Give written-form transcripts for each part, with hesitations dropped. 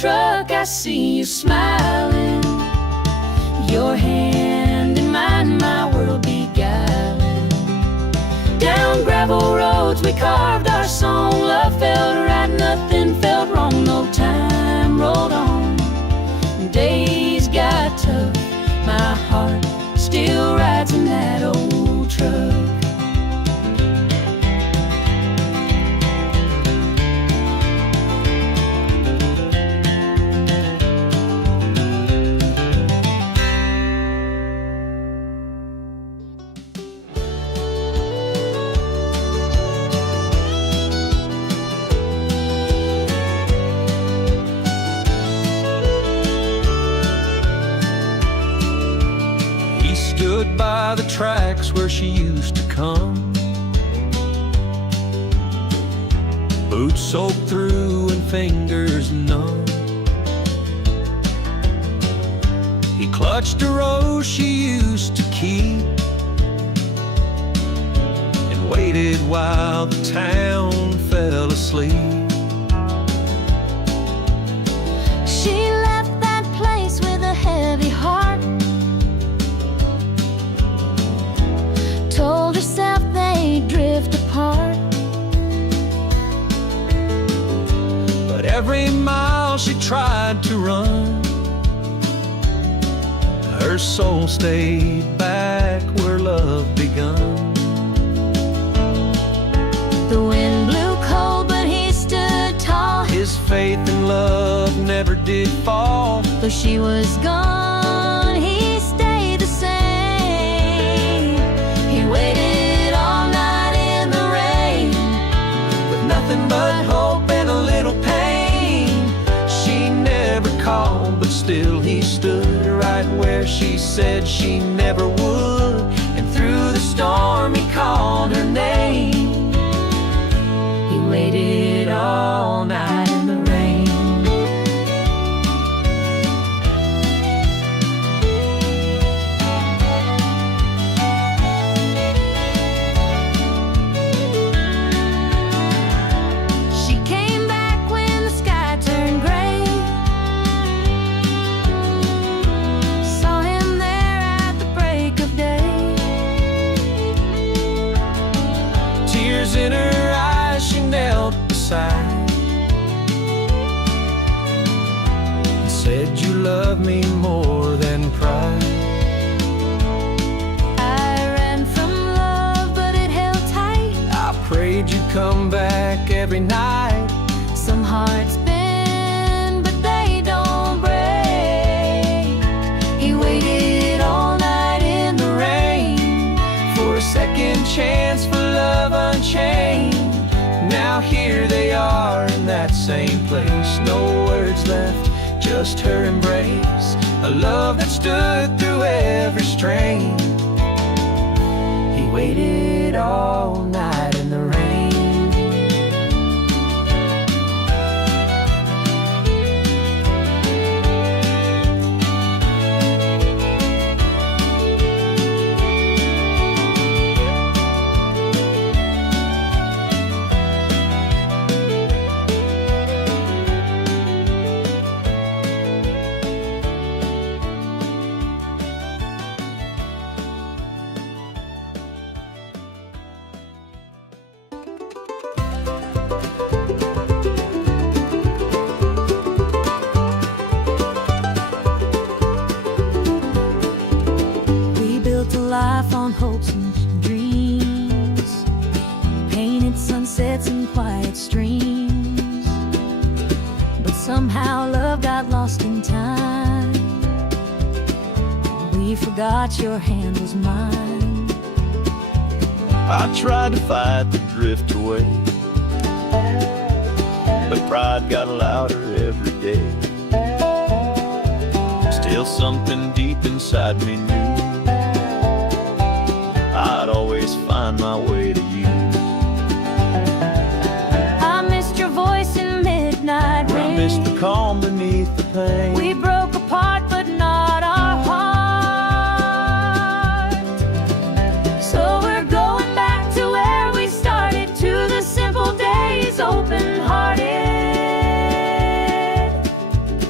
truck, I see you smiling, your hand in mine, my world beguiling. Down gravel roads we carved our song, love felt right, nothing felt wrong, no time rolled on. Days got tough, my heart still rides in that old truck. Stood by the tracks where she used to come, boots soaked through and fingers numb. He clutched a rose she used to keep and waited while the town fell asleep. She left that place with a heavy heart, told herself they'd drift apart. But every mile she tried to run, her soul stayed back where love begun. The wind blew cold, but he stood tall. His faith in love never did fall. Though she was gone, he stayed the same. He waited all night in the rain, With nothing but hope and a little pain. She never called, but still he stood right where she said she never would. And through the storm he called her name. He waited all night in the rain. she came back when the sky turned gray. Saw him there at the break of day. Tears in her eyes, she knelt beside and said, "You love me more than pride." I ran from love, but it held tight. I prayed you'd come back every night. Some hearts bend, but they don't break. He waited all night in the rain For a second chance, for love unchained. Now here they are in that same place. No words left, just her embrace. A love that stood through every strain. He waited all night in the rain. We built a life on hopes and dreams, painted sunsets and quiet streams. But somehow love got lost in time. We forgot your hand was mine. I tried to fight the drift away, but pride got louder every day. Still something deep inside me knew I'd always find my way to you. I missed your voice in midnight I rain. missed the calm beneath the pain. We broke apart, but not our heart. So we're going back to where we started, to the simple days, open-hearted.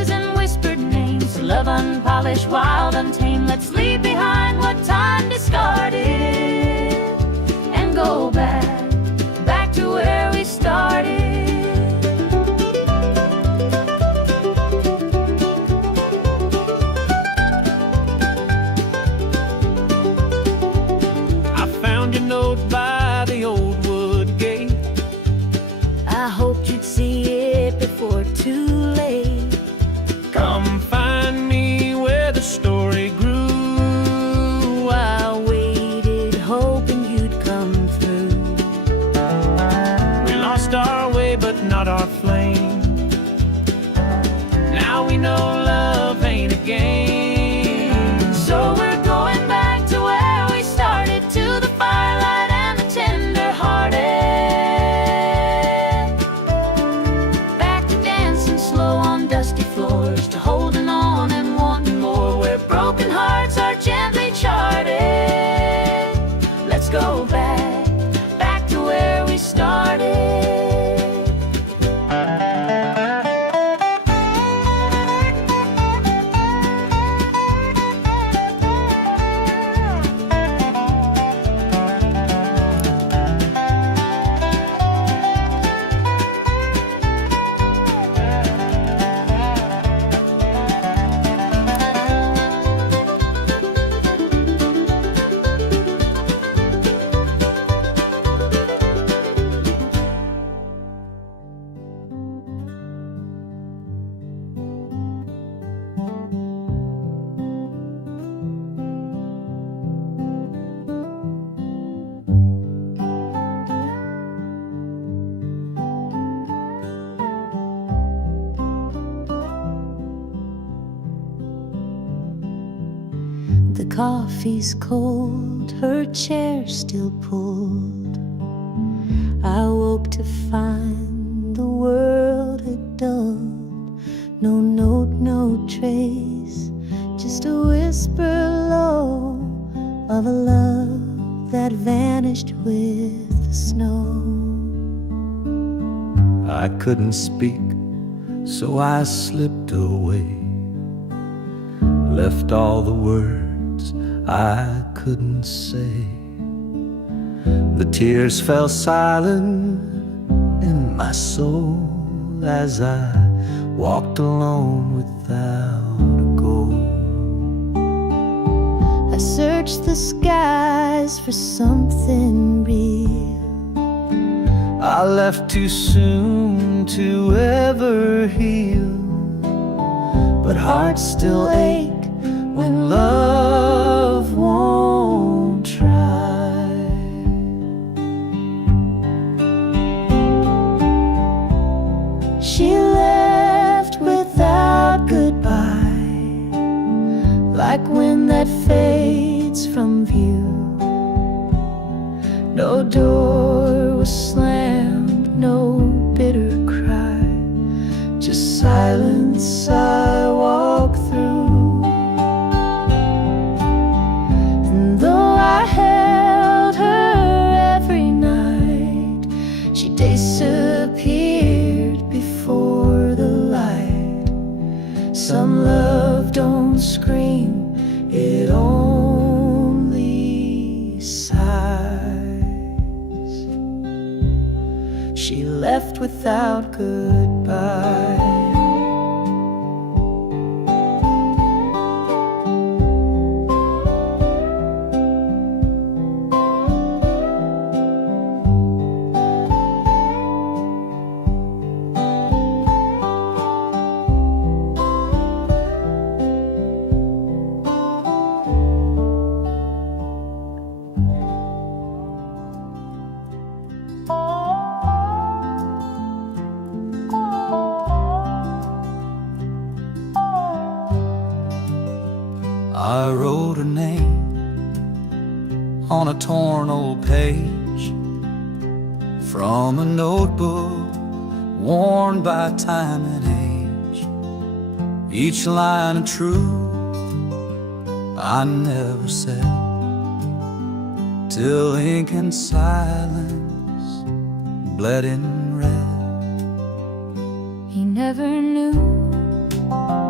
voices and whispered names. Love unpolished, wild, untamed. Let's leave behind what time discarded and go back to where we started. I found your note by the old wood gate. I hoped you'd see it before too late. Come find me where the story grew. I waited, hoping you'd come through. We lost our way, but not our flame. Now we know love ain't a game. So we're going back to where we started, to the firelight and the tender-hearted. Back to dancing slow on dusty floors, to holding on and wanting more, where broken hearts are gently charted. Let's go back to where we started. The coffee's cold, her chair still pulled. I woke to find the world had dulled. No note, no trace, just a whisper low of a love that vanished with the snow. I couldn't speak, so I slipped away. Left all the words I couldn't say. The tears fell silent in my soul as I walked alone without a goal. I searched the skies for something real. I left too soon to ever heal, but hearts still ache when love won't try. She left without goodbye, like wind that fades from view. No door was slammed, no bitter cry, just silence I walk through. And though I held her every night, she disappeared before the light. Some love don't scream, it only sighs. She left without goodbye. I wrote her name on a torn old page from a notebook worn by time and age. Each line of truth I never said, till ink and silence bled in red. He never knew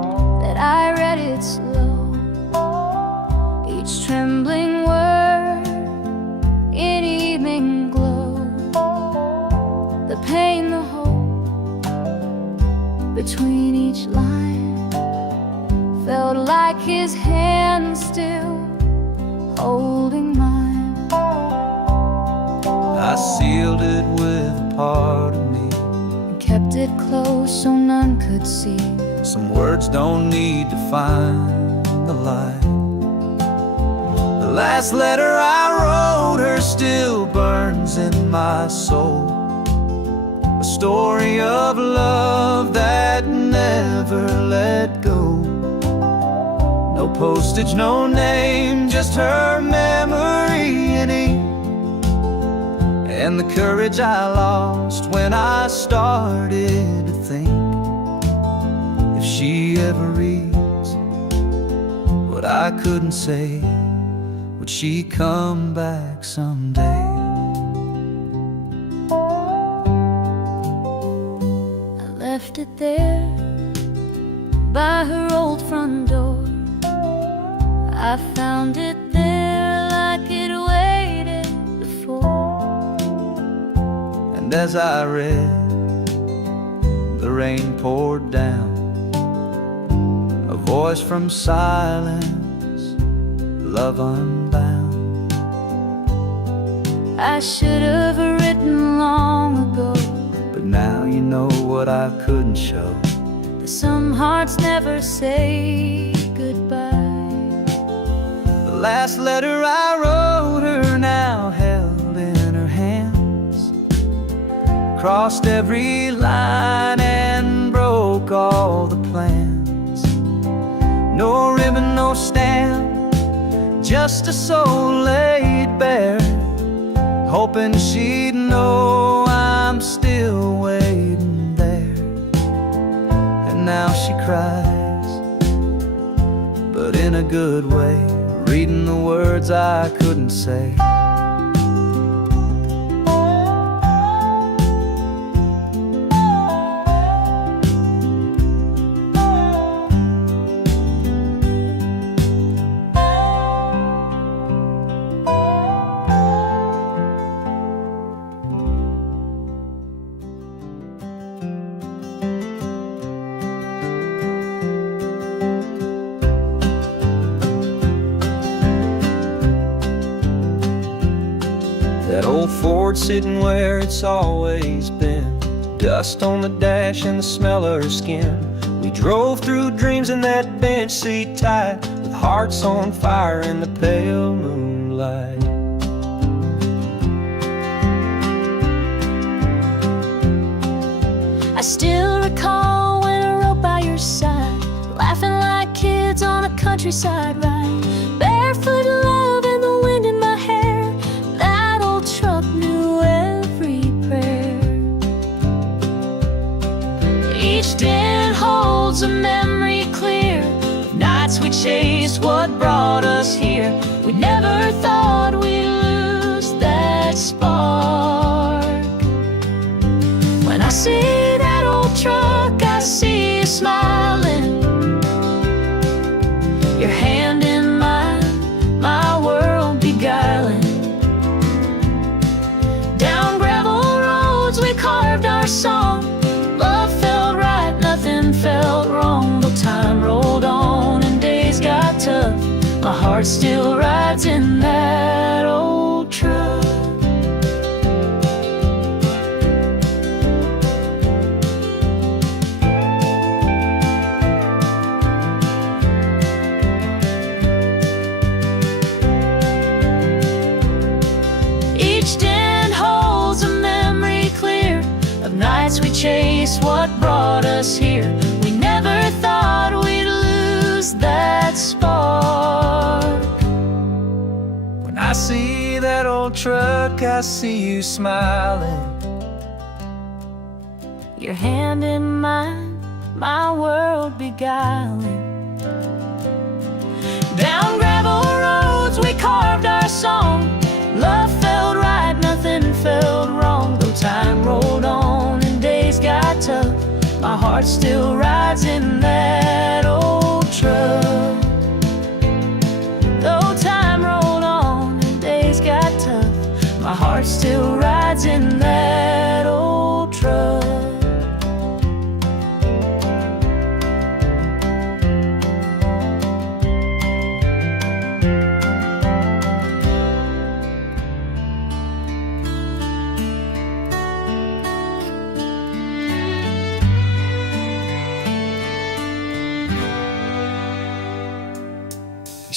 write it slow, each trembling word in evening glow. The pain, the hope between each line felt like his hand still holding mine. I sealed it with a part of me, And kept it close so none could see. some words don't need to find the light. The last letter I wrote her still burns in my soul, a story of love that never let go. No postage, no name, just her memory in ink, and the courage I lost when I started to think, if she ever reads what I couldn't say, would she come back someday? I left it there by her old front door. I found it there like it waited before. And as I read, the rain poured down, a voice from silence, love unbound. I should have written long ago, But now you know what I couldn't show. that some hearts never say goodbye. The last letter I wrote her now held in her hands, crossed every line and broke all the plans. No ribbon, no stamp, just a soul laid bare, hoping she'd know I'm still waiting there. And now she cries, but in a good way, reading the words I couldn't say. That old Ford sitting where it's always been, dust on the dash and the smell of her skin. We drove through dreams in that bench seat tight, with hearts on fire in the pale moonlight. I still recall when I rode by your side, laughing like kids on a countryside ride, barefoot love and the wind in my hair. That old truck knew every prayer. Each dent holds a memory clear of nights we chased what brought us here. We never thought we'd lose that spark. When I see that old truck, I see you smiling, your hand in mine, my world beguiling. Down gravel roads we carved our song, love felt right, nothing felt wrong. Though time rolled on and days got tough, my heart still rides in that old truck. Each dent holds a memory clear of nights we chased what brought us here. We never thought we'd lose that spark. When I see that old truck, I see you smiling, Your hand in mine, my world beguiling. Down gravel roads we carved our song, love felt right, nothing felt wrong. Though time rolled on and days got tough, my heart still rides in that old truck.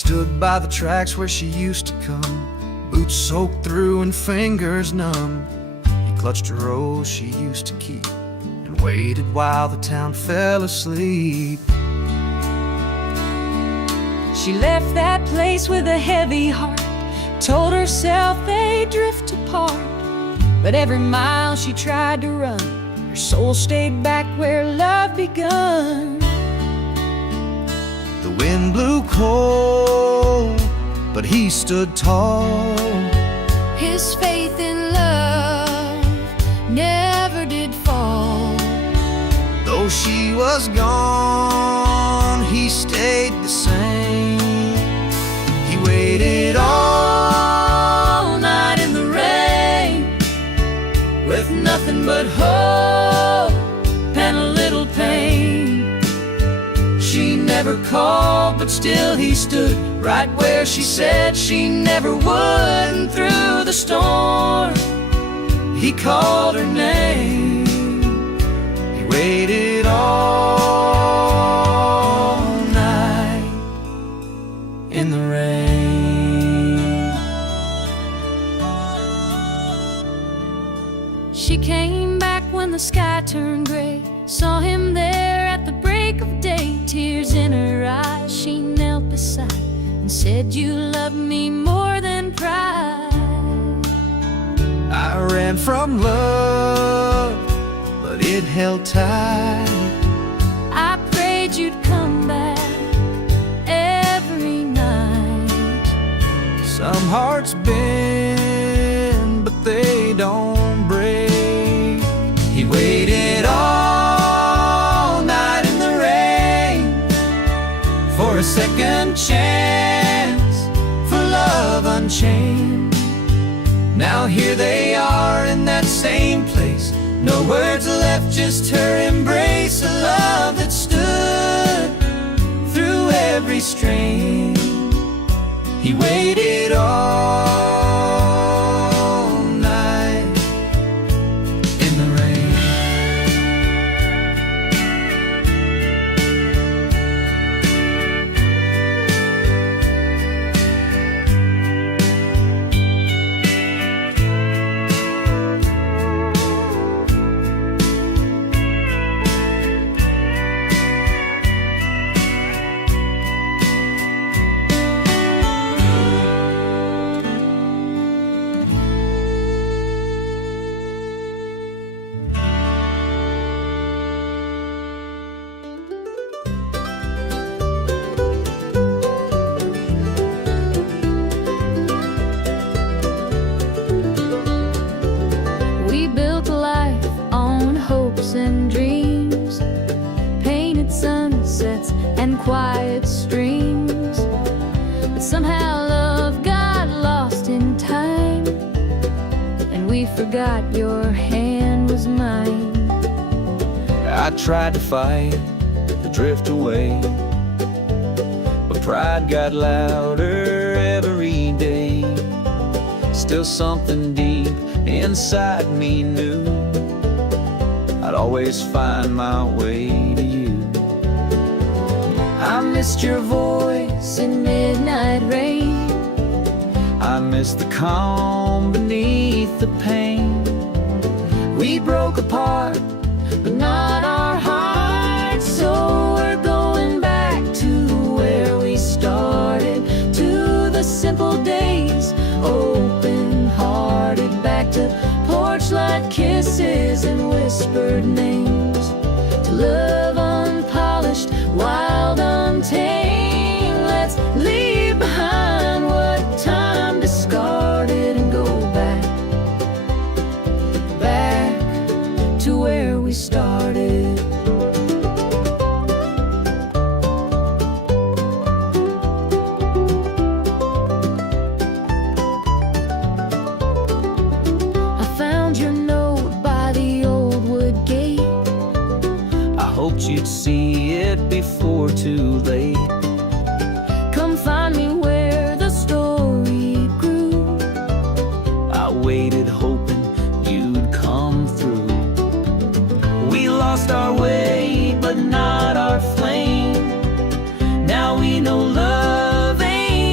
stood by the tracks where she used to come, boots soaked through and fingers numb. He clutched a rose she used to keep and waited while the town fell asleep. She left that place with a heavy heart, told herself they'd drift apart. But every mile she tried to run, her soul stayed back where love begun. The wind blew cold, but he stood tall. His faith in love never did fall. Though she was gone, he stayed the same. He waited all night in the rain, with nothing but hope and a little pain. She never called, but still he stood right where she said she never would. And through the storm, he called her name. He waited all night in the rain. She came back when the sky turned gray, saw him there at the break of day. Tears in her eyes, she knelt beside and said, "You love me more than pride." I ran from love, but it held tight. I prayed you'd come back every night. Some hearts bend, but they don't break. He waited all night in the rain for a second chance, for love unchained. Now here they are in that same place, no words left, just her embrace. A love that stood through every strain. He waited all night in the rain. We built a life on hopes and dreams, painted sunsets and quiet streams. But somehow love got lost in time, and we forgot your hand was mine. I tried to fight, to drift away, but pride got louder every day. Still something deep inside me knew I'd always find my way to you. I missed your voice in midnight rain. I missed the calm beneath the pain. We broke apart, but not our hearts. So we're going back to where we started, to the simple days, open-hearted, back to porch light kisses and whispered names, to love unpolished, wild, untamed. Let's leave behind what time discarded and go back, back to where we started. I found your note by the old wood gate. I hoped you'd see it before too late. Come find me where the story grew. I waited hoping you'd come through. We lost our way, but not our flame. Now we know love ain't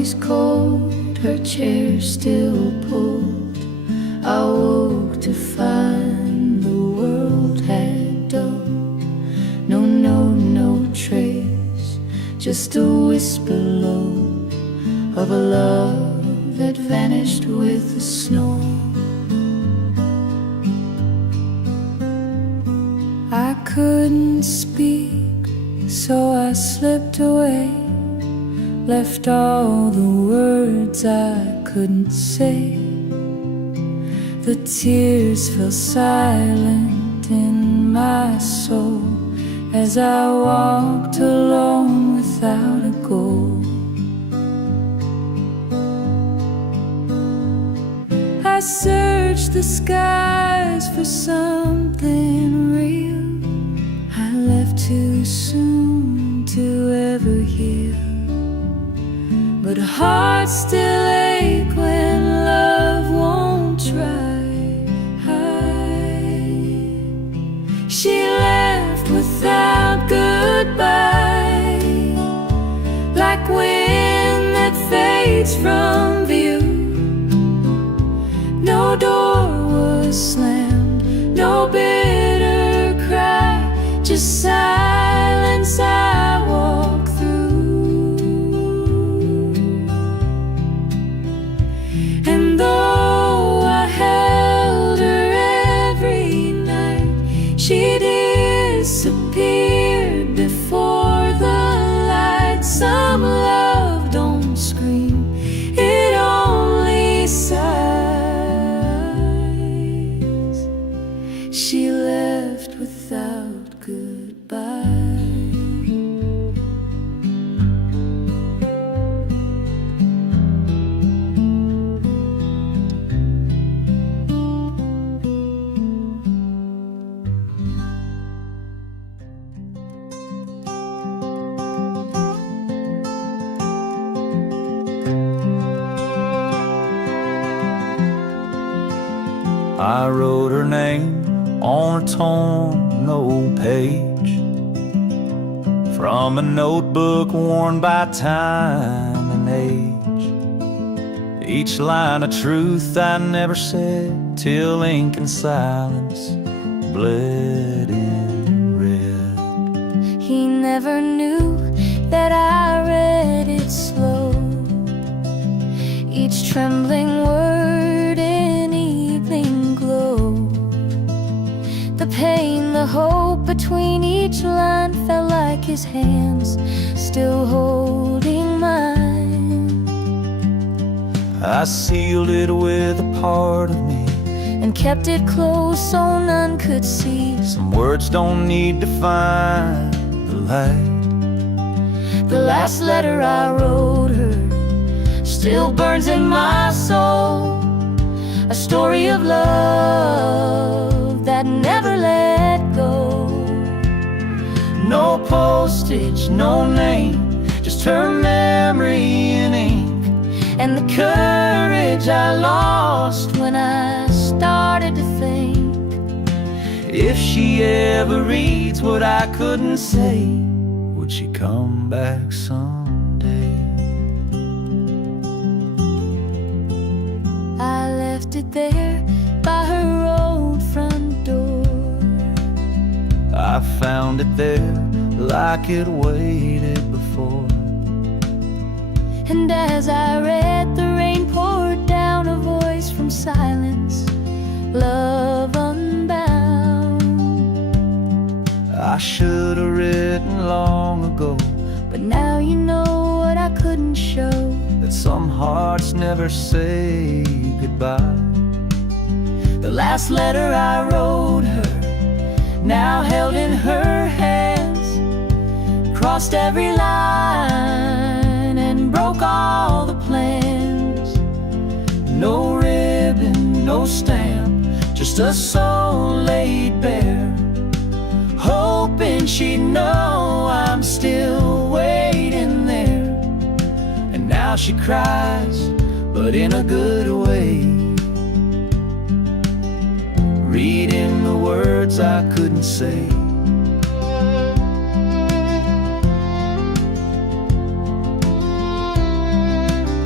she's cold, her chair still pulled. I woke to find the world had dulled. No trace, just a whisper low of a love that vanished with the snow. I couldn't speak, so I slipped away, left all the words I couldn't say. The tears fell silent in my soul as I walked alone without a goal. I searched the skies for something real. I left too soon to ever heal, but hearts still ache when love won't try. She left without goodbye, like wind that fades from view. No door was slammed, no bitter cry, just silence I walk through. And though I held her every night, she disappeared before the light. Some love don't scream, it only sighs. She left without goodbye. I wrote her name on a torn old page from a notebook worn by time and age. Each line a truth I never said till ink and silence bled in red. He never knew that I read it slow, each trembling word in evening glow. The pain, the hope between each line felt like his hands still holding mine. I sealed it with a part of me and kept it close so none could see. Some words don't need to find the light. The last letter I wrote her still burns in my soul, a story of love that never let go. No postage, no name, just her memory in ink, and the courage I lost when I started to think. If she ever reads what I couldn't say, would she come back someday? I left it there by her old front door. I found it there like it waited before. And as I read, the rain poured down, a voice from silence, love unbound. I should have written long ago, but now you know what I couldn't show, that some hearts never say goodbye. The last letter I wrote her, now held in her hands, crossed every line and broke all the plans. No ribbon, no stamp, just a soul laid bare, hoping she'd know I'm still waiting there. And now she cries, but in a good way, reading the words I couldn't say.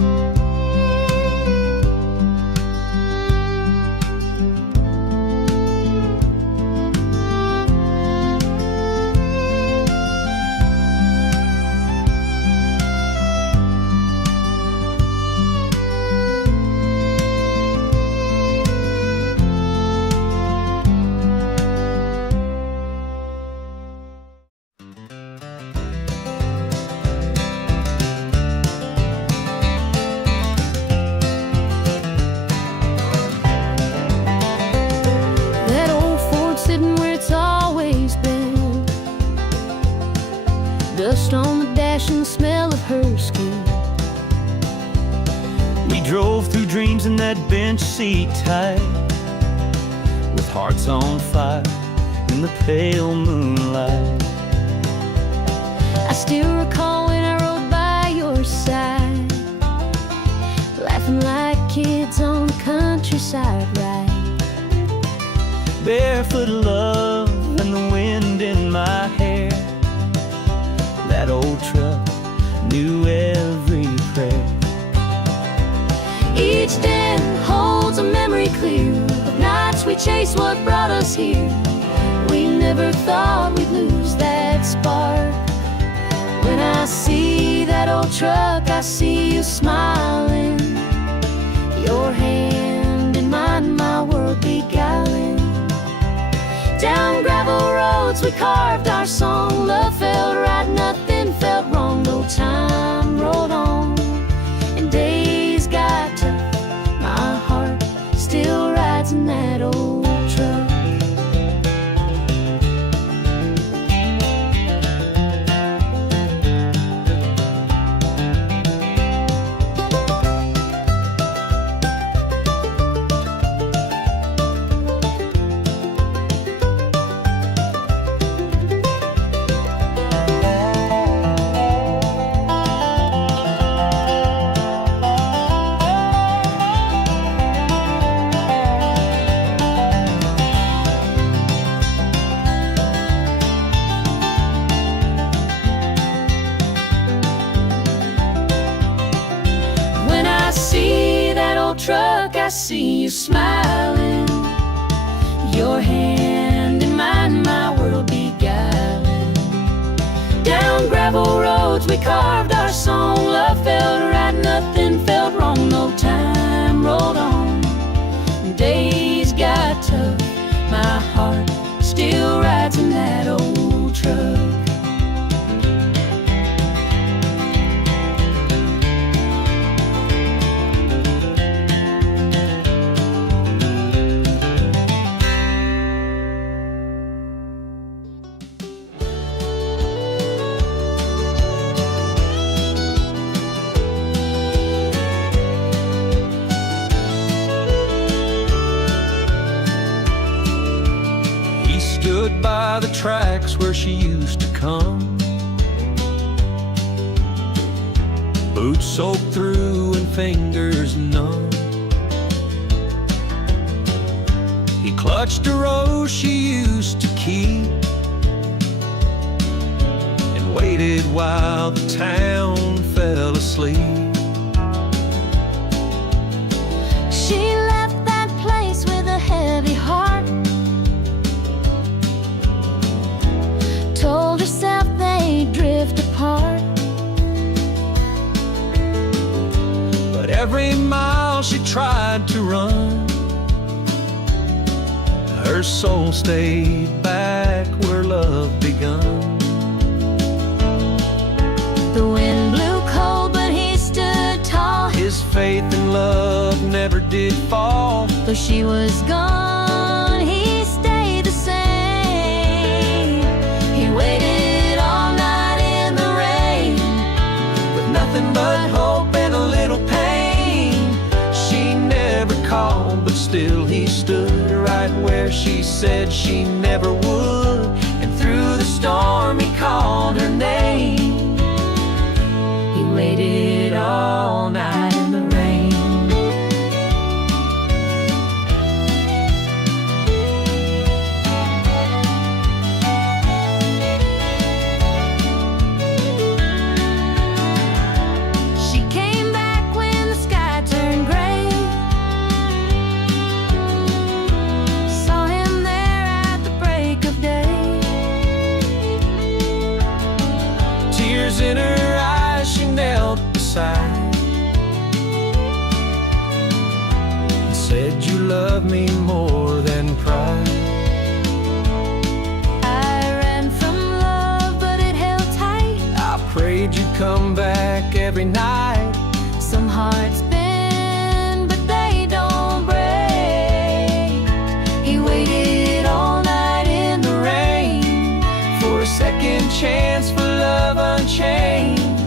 brush and the smell of her skin. We drove through dreams in that bench seat tight, with hearts on fire in the pale moonlight. I still recall when I rode by your side, laughing like kids on the countryside ride. Barefoot love and the wind in my hair. That old truck knew every prayer. Each day holds a memory clear of nights we chased what brought us here. We never thought we'd lose that spark. When I see that old truck, I see you smiling, your hand in mine, my world beguiling. Down gravel roads we carved our song. Love felt right, nothing felt wrong. No time rolled on and days got tough. My heart still rides in that old truck. Truck, I see you smiling, your hand in mine, my world beguiling. Down gravel roads we carved our song. Love felt right, nothing felt wrong. No time rolled on, days got tough. My heart still rides in that old truck. Stood by the tracks where she used to come, boots soaked through and fingers numb. He clutched a rose she used to keep and waited while the town fell asleep. She left that place with a heavy heart, told herself they'd drift apart. But every mile she tried to run, her soul stayed back where love begun. The wind blew cold, but he stood tall. His faith in love never did fall. Though she was gone, he stayed the same. He waited all night in the rain, With nothing but hope and a little pain. She never called, but still he stood right where she said she never would. And through the storm he called her name. he waited all night in the rain. She came back when the sky turned gray, saw him there at the break of day. Tears in her eyes, she knelt beside and said, "You love me more than pride." I ran from love, but it held tight. I prayed you'd come back every night. Some hearts bend, but they don't break. He waited all night in the rain For a second chance, for love unchained.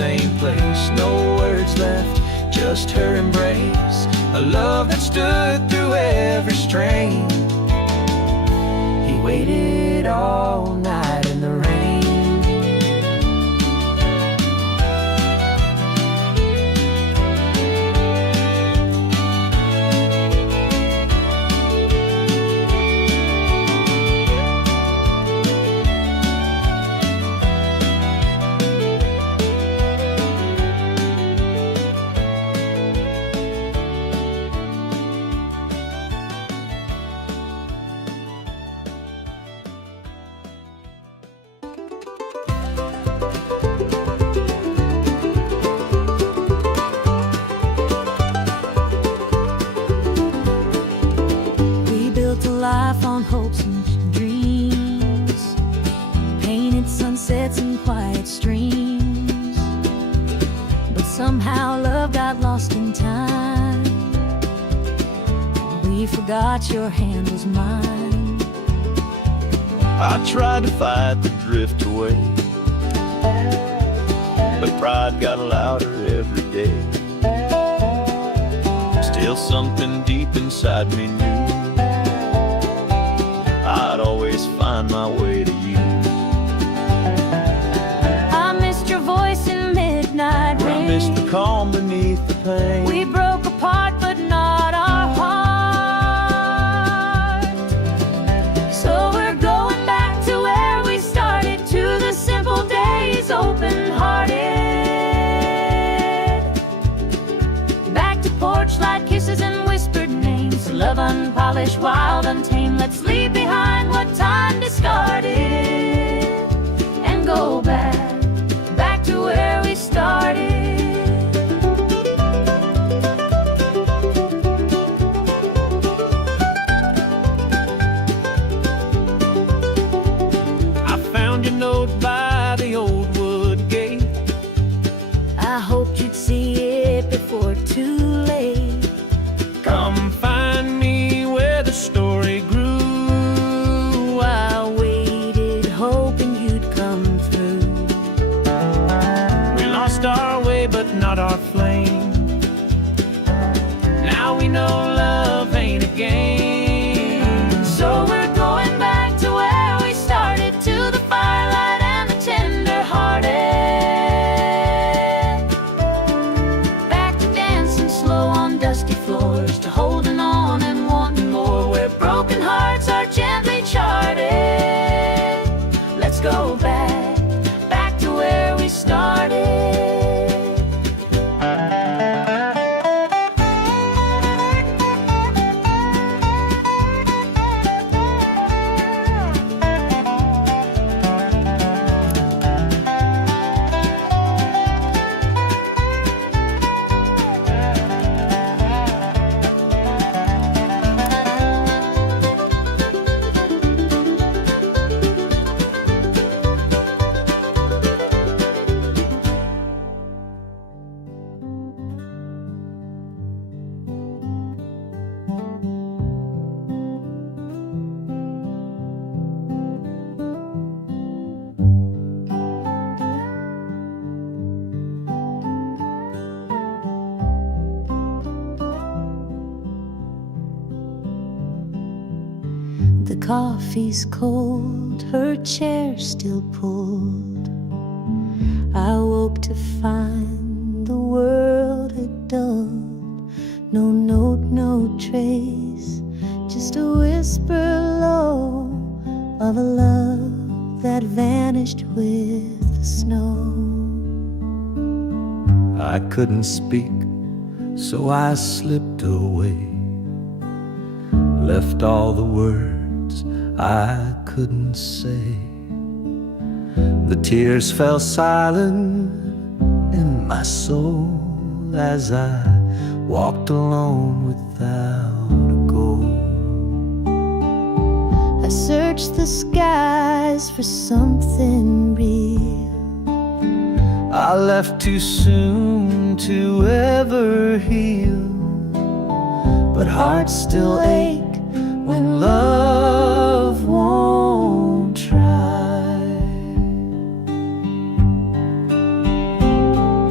same place. No words left, just her embrace. A love that stood through every strain. He waited all night in the rain. Life on hopes and dreams, painted sunsets and quiet streams. But somehow love got lost in time. We forgot your hand was mine. I tried to fight the drift away, but pride got louder every day. Still something deep inside me knew I'd always find my way to you. I missed your voice in midnight rain. I missed the calm beneath the pain. We broke apart but not our heart. So we're going back to where we started, to the simple days, open-hearted. Back to porch light kisses and whispered names. Love unpolished, wild, untamed. Let's leave behind what time discarded and go back to where we started. I found your note by the old wood gate. I hoped you'd see it before too late. Come find me where the story grew. I waited, hoping you'd come through. We lost our way, but not our flame. Now we know love ain't a game. So we're going back to where we started, to the firelight and the tender-hearted. Back to dancing slow on dusty floors, to holding on and wanting more, where broken hearts are gently charted. Let's go back to where we started. The coffee's cold, her chair still pulled. I woke to find the world had dulled. No note, no trace, just a whisper low of a love that vanished with the snow. I couldn't speak, so I slipped away. Left all the words I couldn't say. The tears fell silent in my soul as I walked alone without a goal. I searched the skies for something real. I left too soon to ever heal, but hearts still ache when love won't try.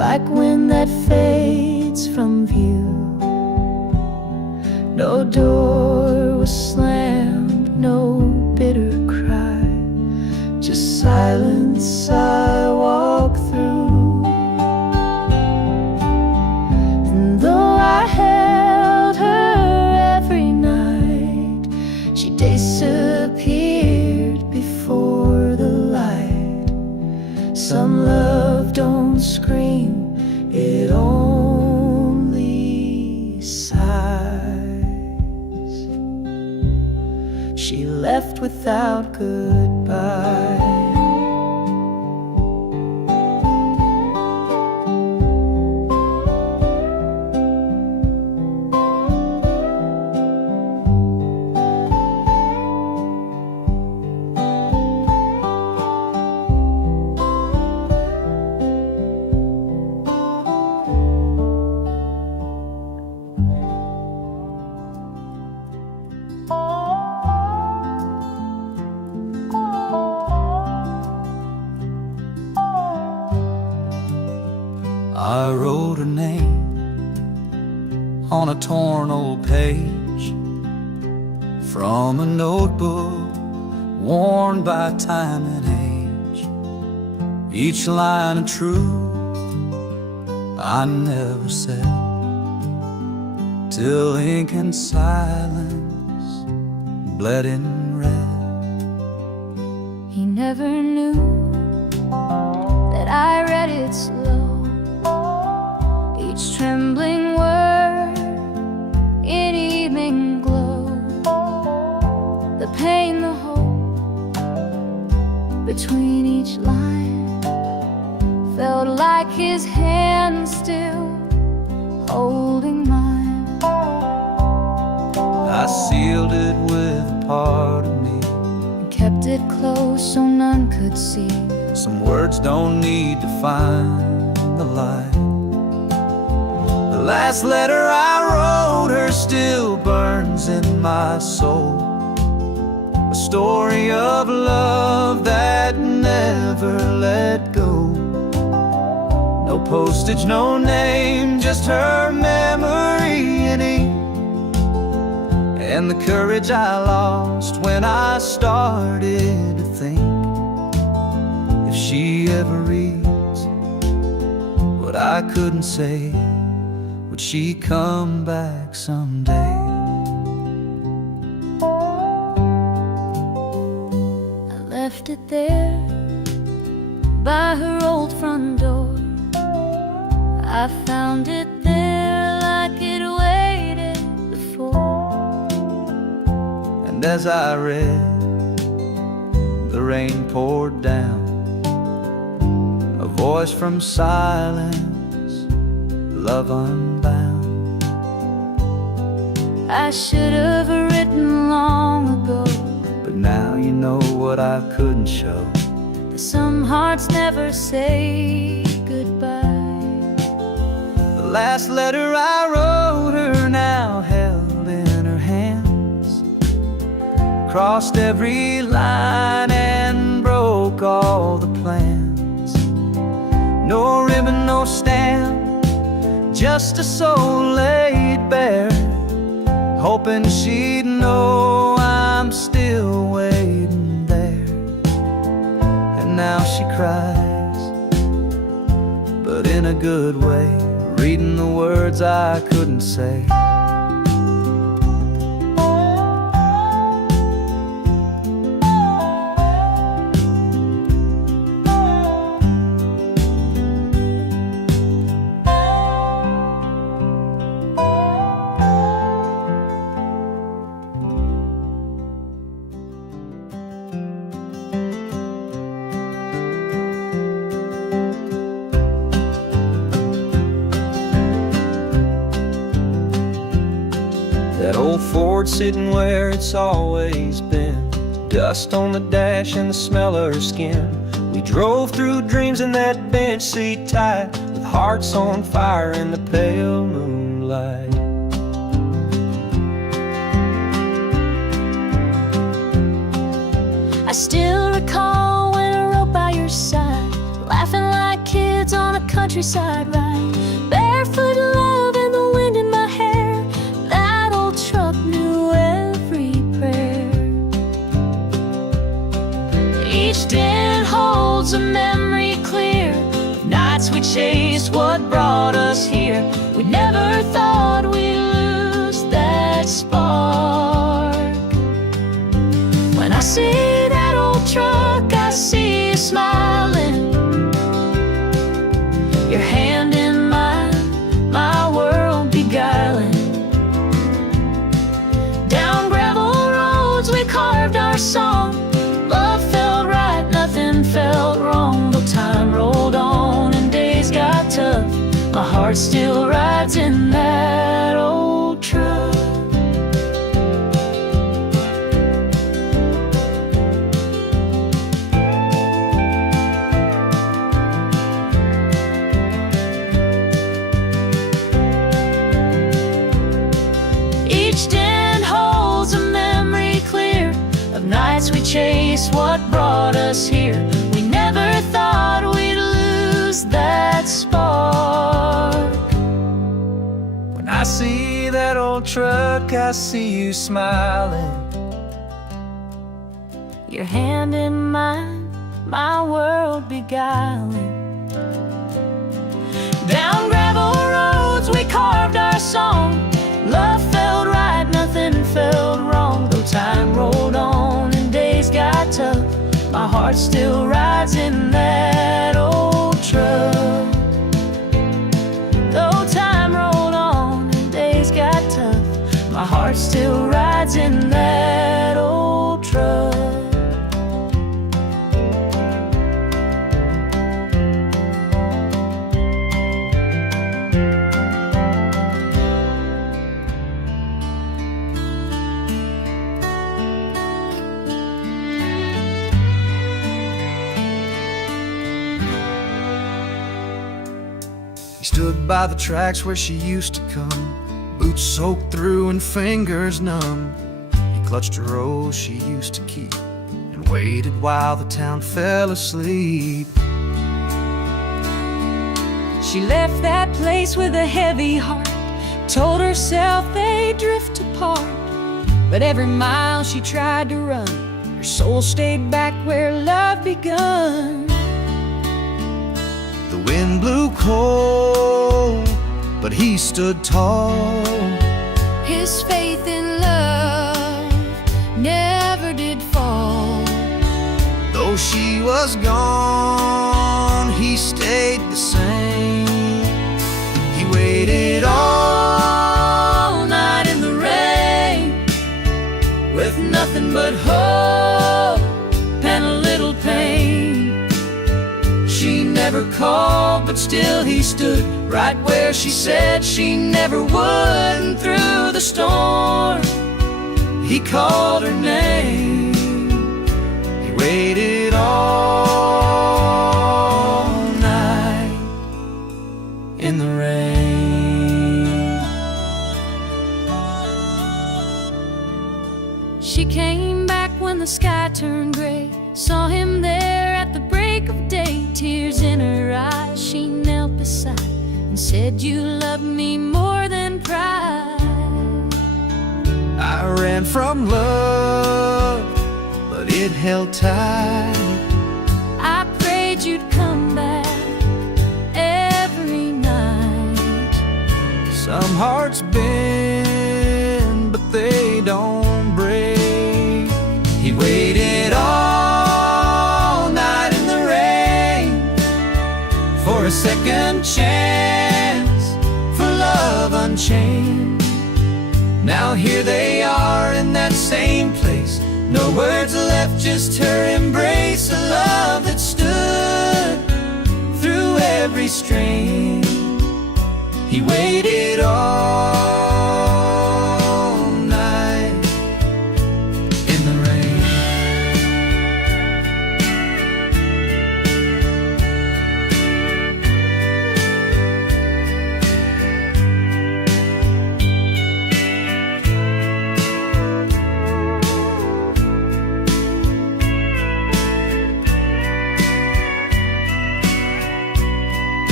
like wind that fades from view. No door was slammed, no bitter cry, just silence I walk through. And though I held her every night, she disappeared before the light. Some love don't scream, it only sighs. She left without goodbye. I wrote her name on a torn old page from a notebook worn by time and age. Each line of truth I never said, till ink and silence bled in red. He never knew that I read it slow, each trembling word in evening glow. The pain, the hope between each line felt like his hand still holding mine. I sealed it with a part of me, And kept it close so none could see. some words don't need to find the light. The last letter I wrote her still burns in my soul, a story of love that never let go. No postage, no name, just her memory in ink, and the courage I lost when I started to think, if she ever reads what I couldn't say, would she come back someday? I left it there by her old front door. I found it there like it waited before. And as I read, the rain poured down, a voice from silence, love unbound. I should have written long ago, But now you know what I couldn't show. that some hearts never say goodbye. The last letter I wrote her now held in her hands, crossed every line and broke all the plans. No ribbon, no stamp, just a soul laid bare, hoping she'd know I'm still waiting there. And now she cries, but in a good way, reading the words I couldn't say. That old Ford sitting where it's always been, dust on the dash and the smell of her skin. We drove through dreams in that bench seat tight, with hearts on fire in the pale moonlight. I still recall when I rode by your side, laughing like kids kids on a countryside ride, barefoot love and the wind in my hair. That old truck knew every prayer. Each den holds a memory clear, nights we chased what brought us here. We never thought we'd lose that spark. When I see that old truck, I see you smiling, your hand in mine, my world beguiling. Down gravel roads we carved our song. Love felt right, nothing felt wrong. Though time rolled on and days got tough, my heart still rides in that old truck. Each den holds a memory clear of nights we chased what brought us here. We never thought we'd lose that spark. When I see that old truck, I see you smiling, Your hand in mine, my world beguiling. Down gravel roads we carved our song. Love felt right, nothing felt wrong. Though time rolled on and days got tough, my heart still rides in that old truck. Though time rolled on and days got tough, my heart still rides in that old truck. He stood by the tracks where she used to come, boots soaked through and fingers numb. He clutched a rose she used to keep and waited while the town fell asleep. She left that place with a heavy heart, told herself they'd drift apart. But every mile she tried to run, her soul stayed back where love begun. The wind blew cold, but he stood tall. His faith in love never did fall. Though she was gone, he stayed the same. He waited all night in the rain, with nothing but hope and a little pain. She never called, but still he stood right where she said she never would. And through the storm, he called her name. He waited all night in the rain. She came back when the sky turned gray, saw him there at the break of day. Tears in her eyes, she knelt beside and said, "You love me more than pride." I ran from love, but it held tight. I prayed you'd come back every night. Some hearts bend, but they don't break. He waited all night in the rain for a second chance, for love unchained. Now here they are in that same place, no words left, just her embrace. A love that stood through every strain. He waited all night in the rain.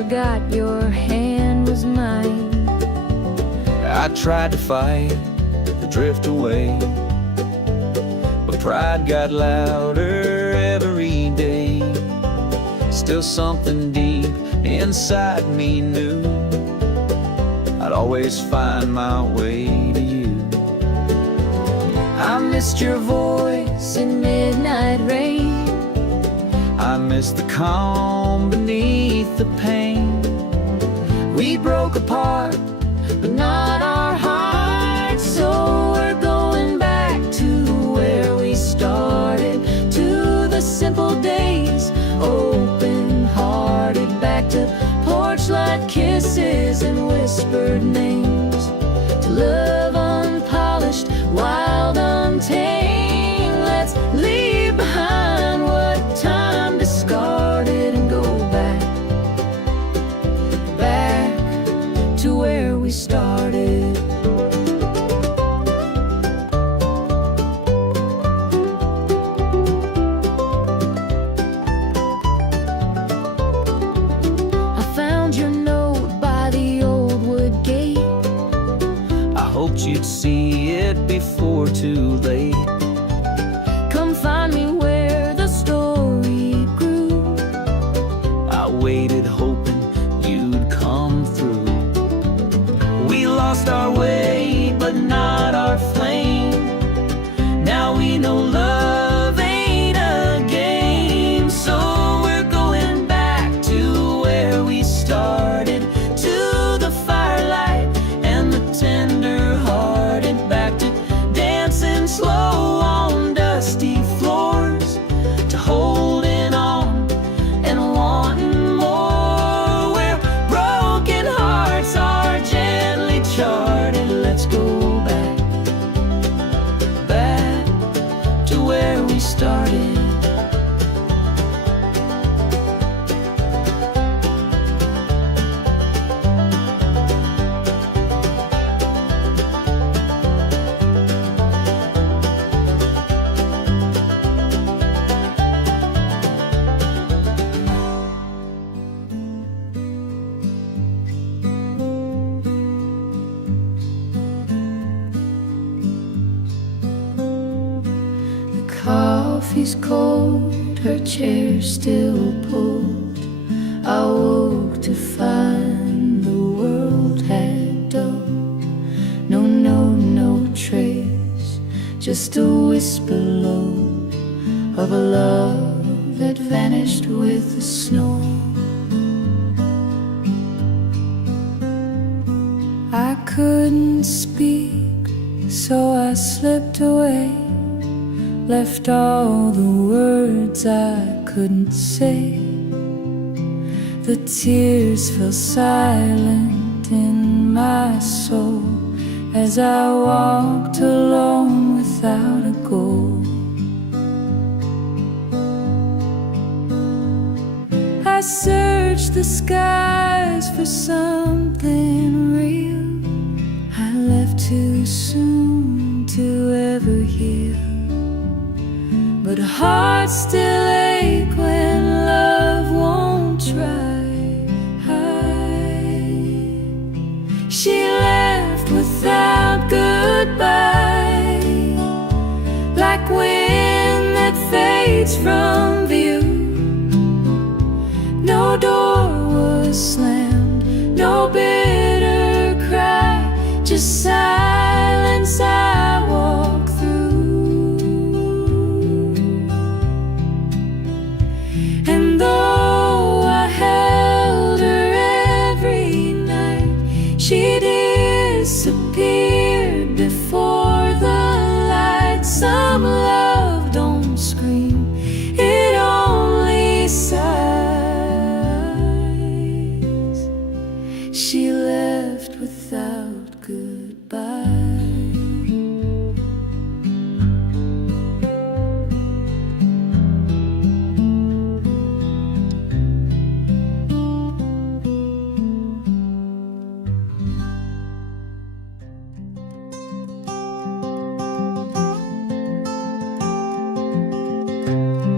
forgot your hand was mine. I tried to fight the drift away, but pride got louder every day. Still something deep inside me knew I'd always find my way to you. I missed your voice in midnight rain. I missed the calm beneath the pain. We broke apart, but not our hearts. So we're going back to where we started, to the simple days, open-hearted. Back to porch light kisses and whispered names, to love unpolished, wild, untamed. Let's leave behind what time discarded and go back, back to where we started. I found your note by the old wood gate. I hoped you'd see it before too late. Come find me where the story grew. I waited hoping you'd come through. We lost our way, but not our flame. Now we know love ain't a game. So we're going back to where we started, to the firelight and the tender-hearted. Back to dancing slow on dusty floors, to holding on and wanting more, where broken hearts are gently charted. Let's go back, back to where we started. The coffee's cold, her chair still pulled. I woke to find the world had dulled. No trace, just a whisper low of a love that vanished with the snow. I couldn't speak, so I slipped away, left all the words I couldn't say. The tears fell silent in my soul as I walked alone without a goal. I searched the skies for something real. I left too soon to ever heal, but hearts still ache when love won't try. She left without goodbye, like wind that fades from view. No door was slammed, no bitter cry, just silence I walk through. And though I held her every night, she disappeared before the light. Some love don't scream, it only sighs. She left without goodbye.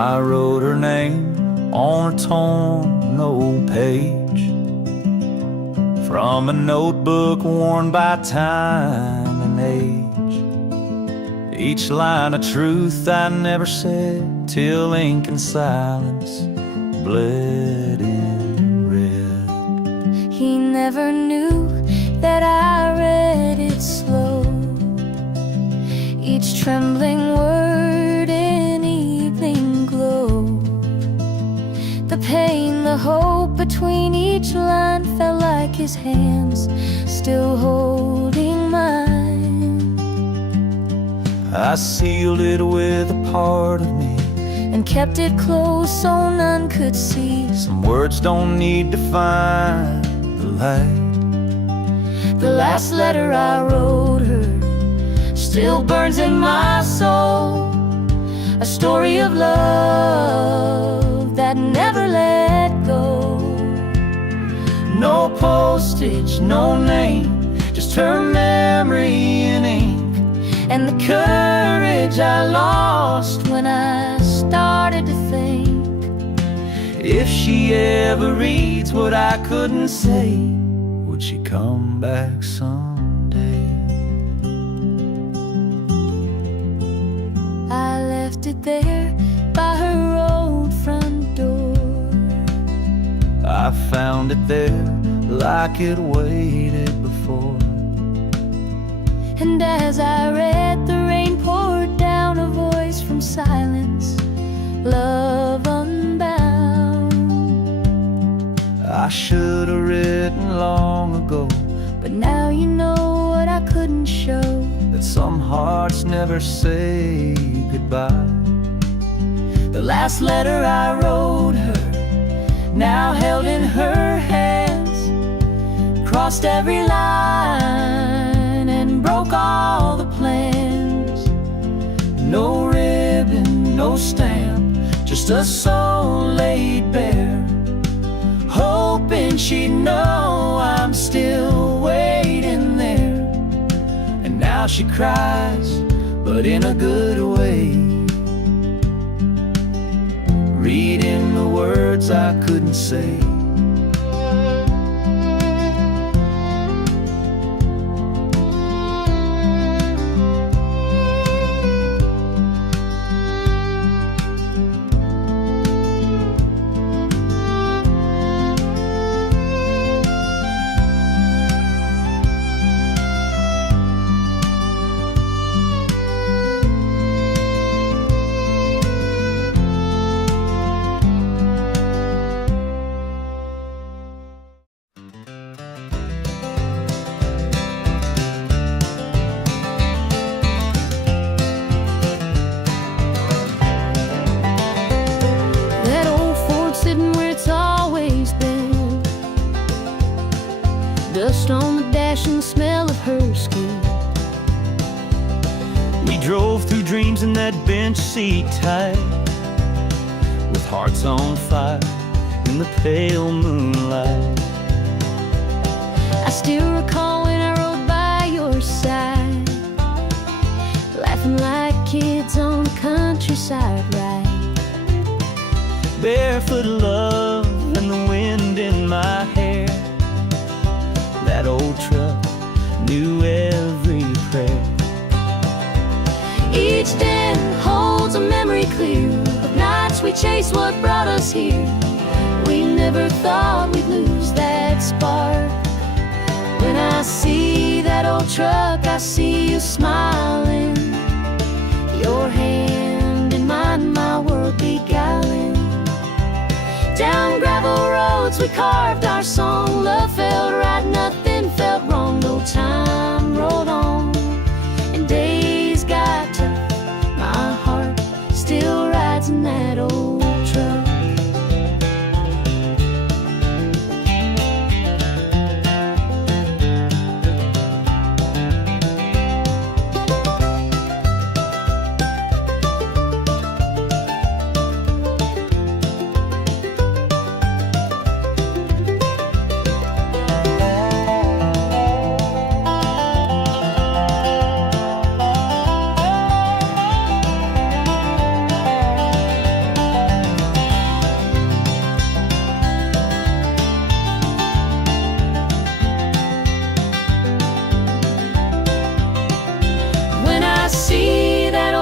I wrote her name on a torn old page from a notebook worn by time and age. Each line of truth I never said till ink and silence bled in red. He never knew that I read it slow, each trembling word in evening glow. The pain, the hope between each line felt like his hands still holding mine. I sealed it with a part of me and kept it close so none could see. Some words don't need to find the light. The last letter I wrote her still burns in my soul, a story of love that never let go. No postage, no name, just her memory in ink, and the courage I lost when I started to think. If she ever reads what I couldn't say, would she come back someday? I left it there by her old front door. I found it there like it waited before. And as I read, the rain poured down, a voice from silence, love unbound. I should have written long ago, but now you know what I couldn't show, that some hearts never say goodbye. The last letter I wrote her, now held in her hands, crossed every line and broke all the plans. No ribbon, no stamp, just a soul laid bare, hoping she'd know I'm still waiting there. And now she cries, but in a good way, reading the words I couldn't say. Dust on the dash and the smell of her skin. We drove through dreams in that bench seat tight, with hearts on fire in the pale moonlight. I still recall when I rode by your side, laughing like kids on the countryside ride. Barefoot love and the wind in my hair. That old truck knew every prayer. Each den holds a memory clear of nights we chased what brought us here. We never thought we'd lose that spark. When I see that old truck, I see you smiling, your hand in mine, my world beguiling. Down gravel roads we carved our song. Love felt right, nothing felt wrong. No time rolled on and days got tough. My heart still rides in that old truck.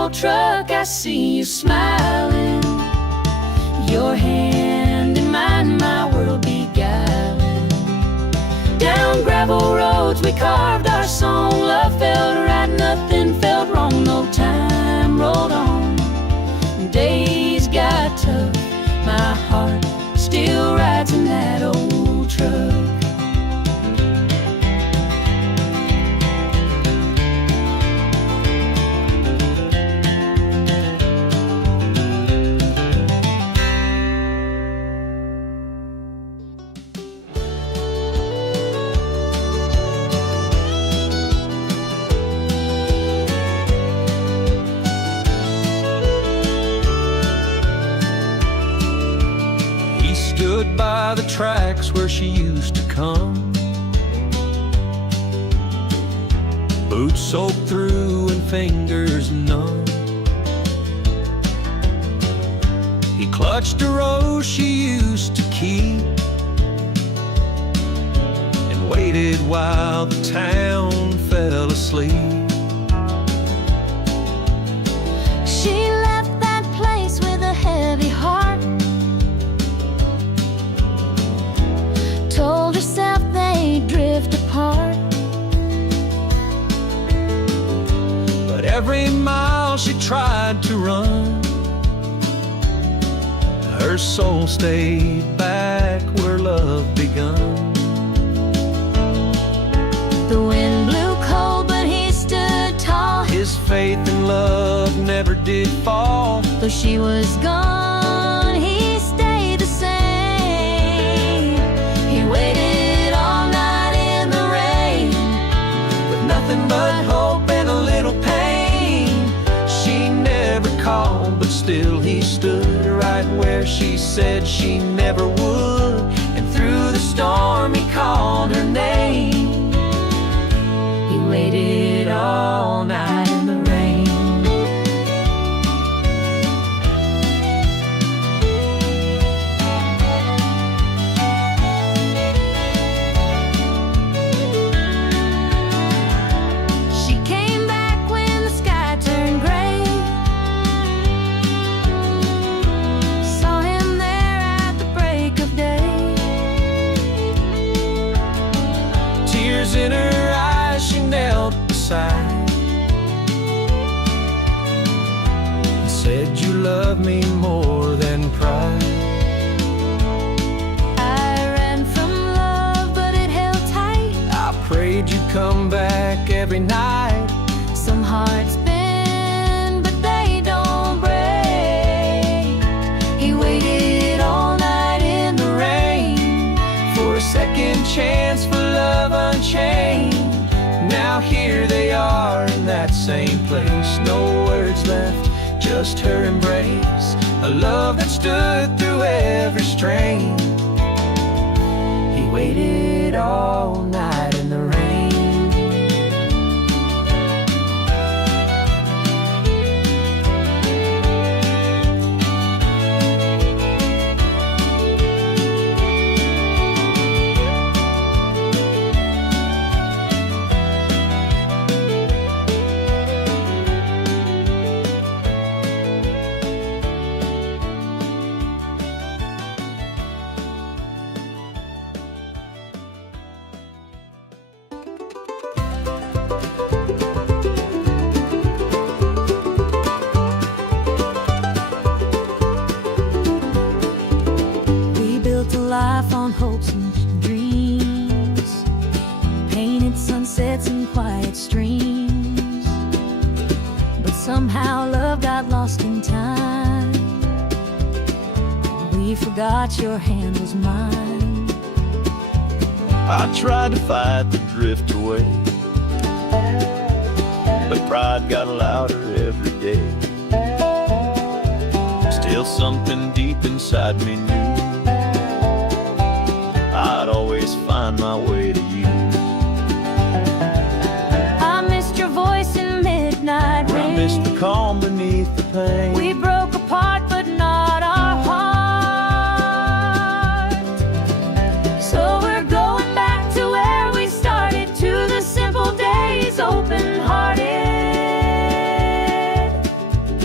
old truck, I see you smiling. Your hand in mine, my world beguiling. Down gravel roads we carved our song. Love felt right, nothing felt wrong. No time rolled on, days got tough. My heart still rides in that old truck. Stood by the tracks where she used to come, boots soaked through and fingers numb. He clutched a rose she used to keep and waited while the town fell asleep. She left that place with a heavy heart, told herself they'd drift apart. But every mile she tried to run, her soul stayed back where love begun. The wind blew cold, but he stood tall. His faith in love never did fall. Though she was gone, he stayed the same. He waited all night in the rain, With nothing but hope and a little pain. She never called, but still he stood right where she said she never would. And through the storm he called her name. He waited all night in the rain. she came back when the sky turned gray. Saw him there at the break of day. Tears in her eyes, she knelt beside and said, "You love me more than pride." I ran from love, but it held tight. I prayed you'd come back every night. Some hearts bend, but they don't break. He waited all night in the rain For a second chance for love unchained. Now here they are in that same place. No words left, just her embrace. A love that stood through every strain. He waited all night in the rain. We built a life on hopes and dreams, painted sunsets and quiet streams. But somehow love got lost in time. We forgot your hand was mine. I tried to fight the drift away, but pride got louder every day. Still something deep inside me knew I'd always find my way to you. I missed your voice in midnight I rain. missed the calm beneath the pain. We broke apart, but not our heart. So we're going back to where we started, to the simple days, open-hearted.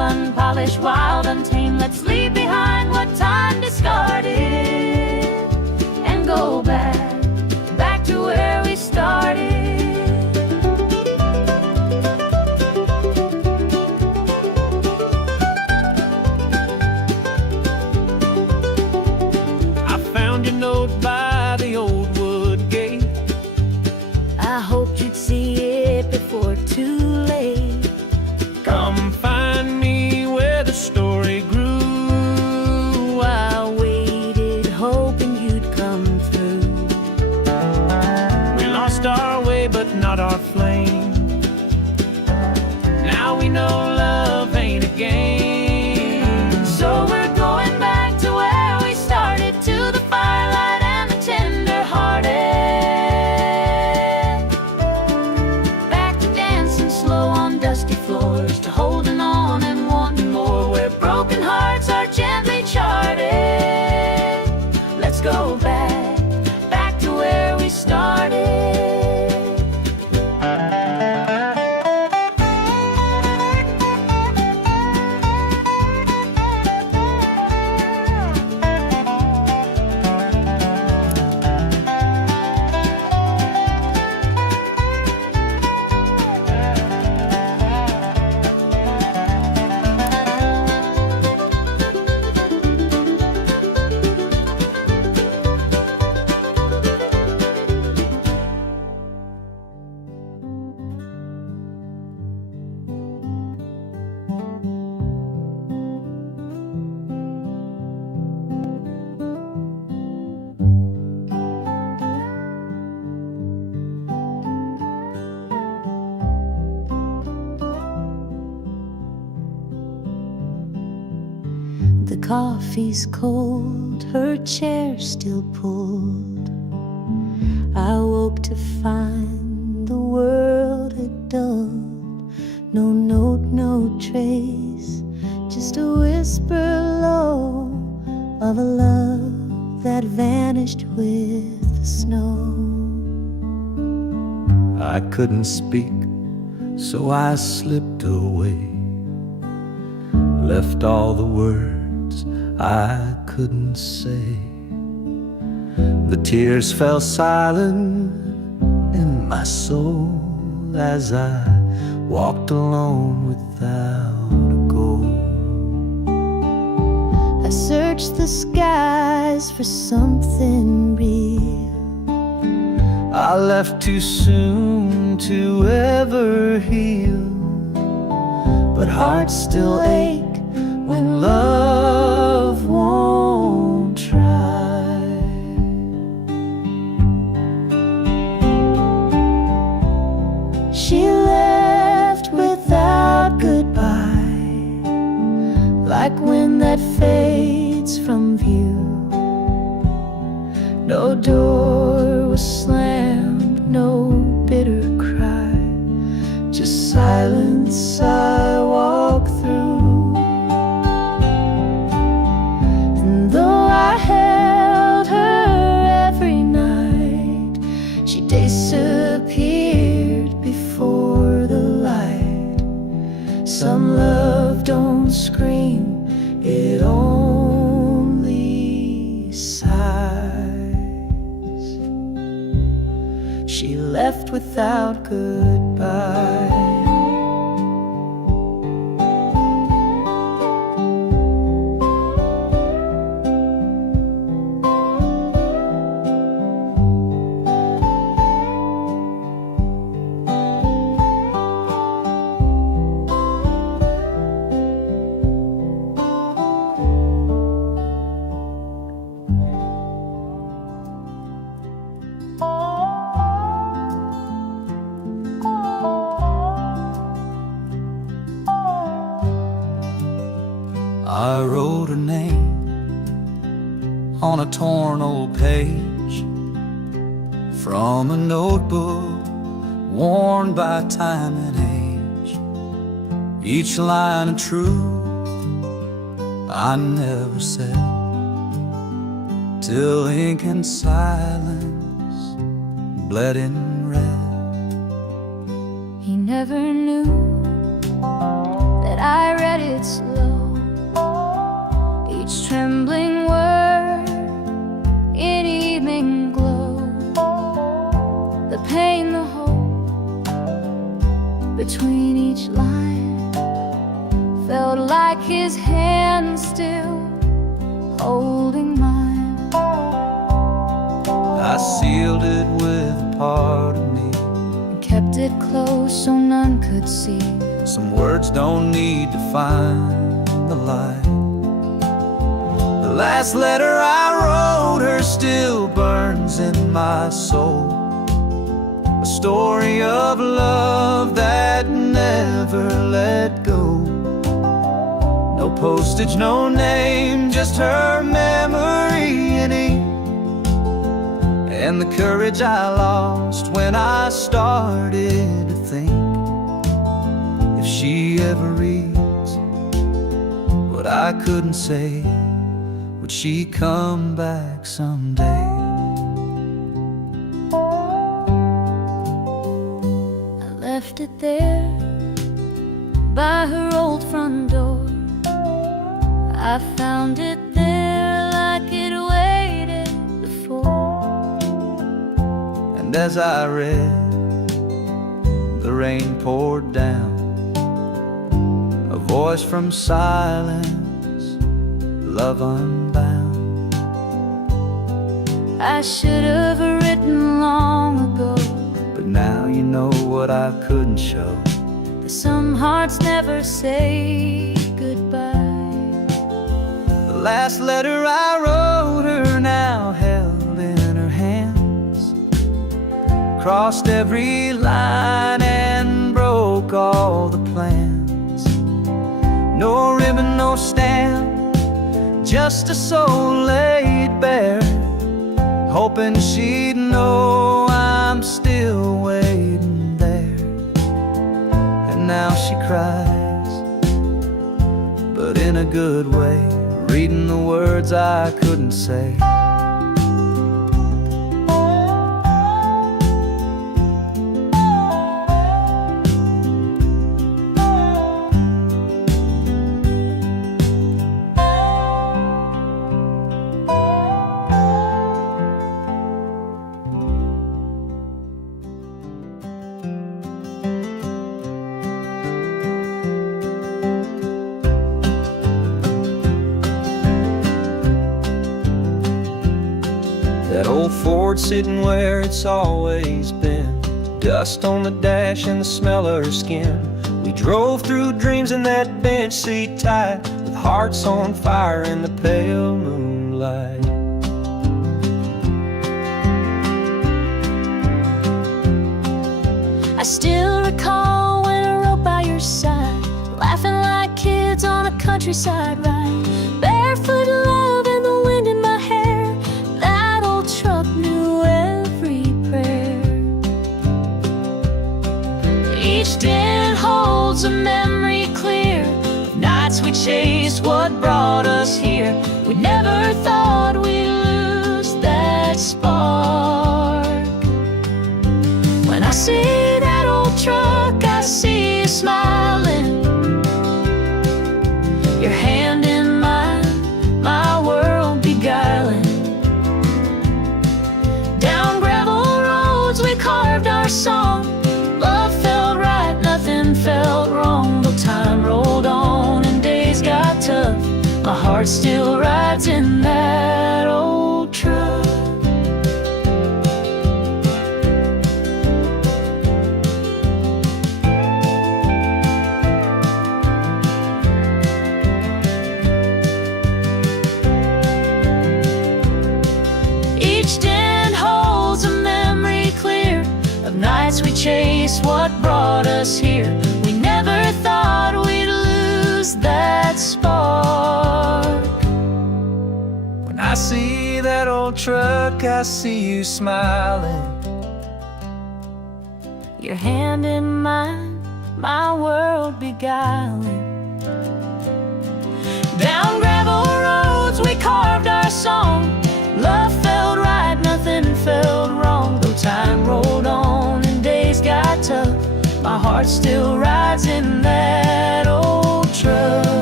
unpolished, wild, untamed. Let's leave behind what time discarded and go back to where we started. I found your note by the old wood gate. I hoped you'd see it before too late. Come find me where the story grew. I waited, hoping you'd come through. We lost our way, but not our flame. Now we know love ain't a game. So we're going back to where we started, to the firelight and the tender-hearted. Back to dancing slow on dusty floors, to holding on and wanting more, where broken hearts are gently charted. Let's go back to where we started. The coffee's cold, her chair still pulled. I woke to find the world had dulled. No note, no trace, just a whisper low of a love that vanished with the snow. I couldn't speak, so I slipped away, left all the words I couldn't say. The tears fell silent in my soul as I walked alone without a goal. I searched the skies for something real. I left too soon to ever heal, but hearts still ache when love won't try. She left without goodbye, like wind that fades from view. No door was slammed, no bitter cry, just silence I walk through. And though I held her every night, she disappeared before the light. Some love don't scream, it only sighs. She left without goodbye. I wrote her name on a torn old page from a notebook worn by time and age. Each line of truth I never said, till ink and silence bled in red. He never knew that I read read it slow, each trembling word in evening glow. The pain, the hope between each line felt like his hand still holding mine. I sealed it with a part of me And kept it close so none could see. Some words don't need to find the light. The last letter I wrote her still burns in my soul. A story of love that never let go. No postage, no name, just her memory in ink. And the courage I lost when I started to think, if she ever reads what I couldn't say, would she come back someday? I left it there by her old front door. I found it there like it waited before. And as I read, the rain poured down, a voice from silence, love unbound. I should have written long ago, But now you know what I couldn't show. that some hearts never say goodbye. The last letter I wrote her now held in her hands, crossed every line and broke all the plans. No ribbon, no stamp, just a soul laid bare, hoping she'd know I'm still waiting there. And now she cries, but in a good way, reading the words I couldn't say. That old Ford sitting where it's always been, dust on the dash and the smell of her skin. We drove through dreams in that bench seat tight, with hearts on fire in the pale moonlight. I still recall when I rode by your side, laughing like kids on a countryside ride. Barefoot love and the wind in my hair, that old truck knew every prayer. Each dent holds a memory clear of nights we chased what brought us here. We never thought we'd lose that spark. When I see that old truck, I see you smiling, your hand in mine, my world beguiling. Down gravel roads we carved our song. Love felt right, nothing felt wrong. Though time rolled on and days got tough, my heart still rides in that old truck. Each dent holds a memory clear of nights we chased what brought us here. We never thought we'd lose that spark. When I see that old truck, I see you smiling, Your hand in mine, my world beguiling. Down gravel roads we carved our song. Love felt right, nothing felt wrong. Though time rolled on and days got tough, my heart still rides in that old truck.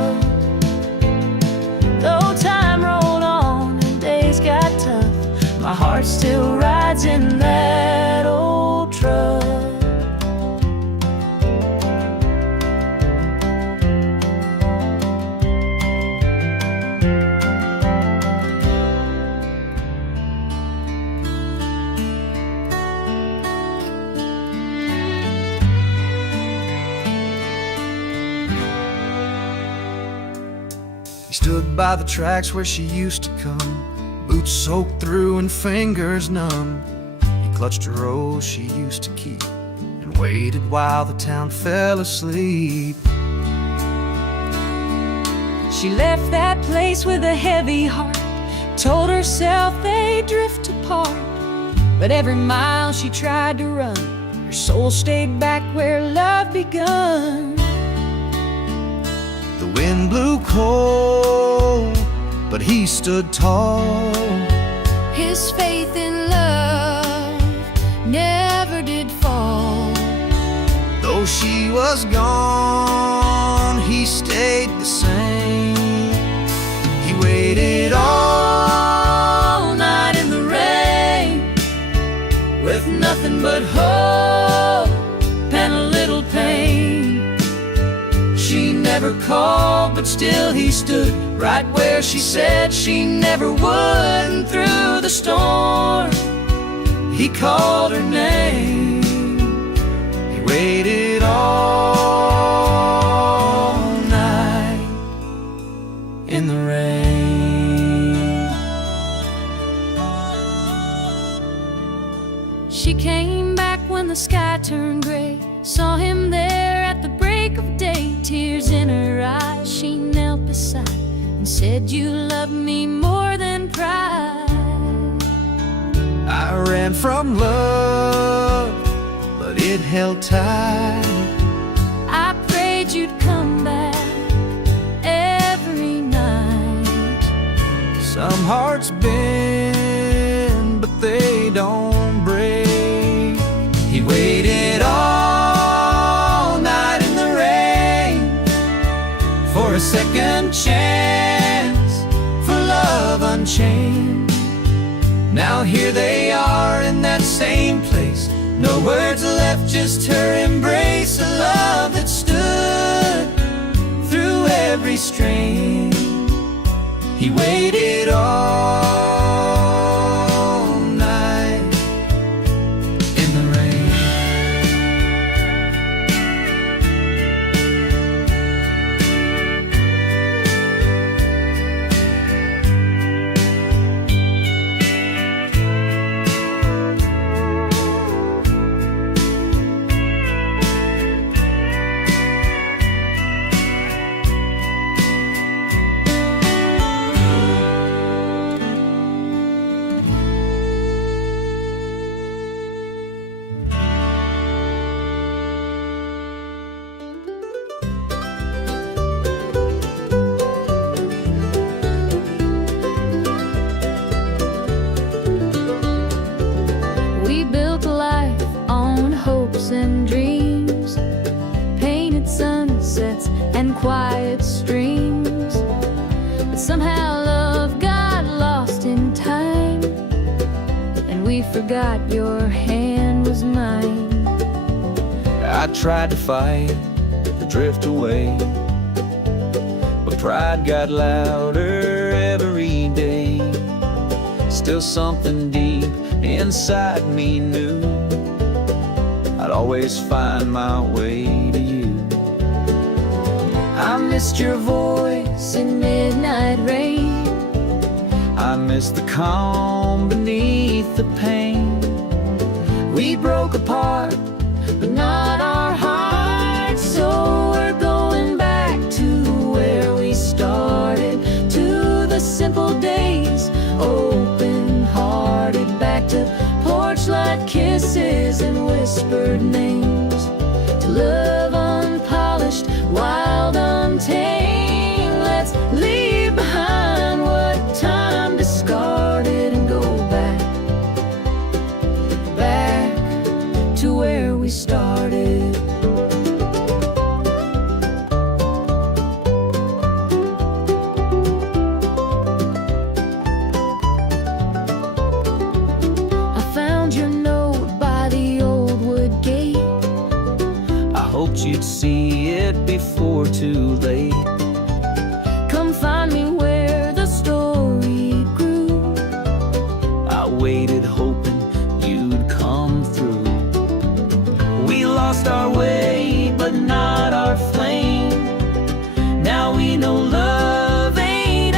stood by the tracks where she used to come, boots soaked through and fingers numb. He clutched a rose she used to keep and waited while the town fell asleep. She left that place with a heavy heart, told herself they'd drift apart. But every mile she tried to run, her soul stayed back where love begun. The wind blew cold, but he stood tall. His faith in love never did fall. Though she was gone, he stayed the same. He waited all night in the rain, with nothing but hope and a little pain. She never called, but still he stood right where she said she never would. And through the storm, he called her name. He waited all night in the rain. She came back when the sky turned gray, saw him there at the break of day. Tears in her eyes, she knelt beside and said, "You love me more than pride." I ran from love, but it held tight. I prayed you'd come back every night. Some hearts bend, but they don't break. He waited all night in the rain for a second chance, for love unchained. Now here they are in that same place, no words left, just her embrace. A love that stood through every strain. He waited all night in the rain. We built a life on hopes and dreams, painted sunsets and quiet streams. But somehow love got lost in time, and we forgot your hand was mine. I tried to fight, to drift away, but pride got louder every day. Still something deep inside me knew I'd always find my way to you. I missed your voice in midnight rain. I miss the calm beneath the pain. We broke apart, but not our hearts. So we're going back to where we started, to the simple days, open-hearted, back to porch-light kisses and whispered names, to love unpolished, wild, untamed. Let's leave behind what time discarded and go back to where we started. I found your note by the old wood gate. I hoped you'd see it before too late. Come find me where the story grew. I waited hoping you'd come through. We lost our way, but not our flame. Now we know love ain't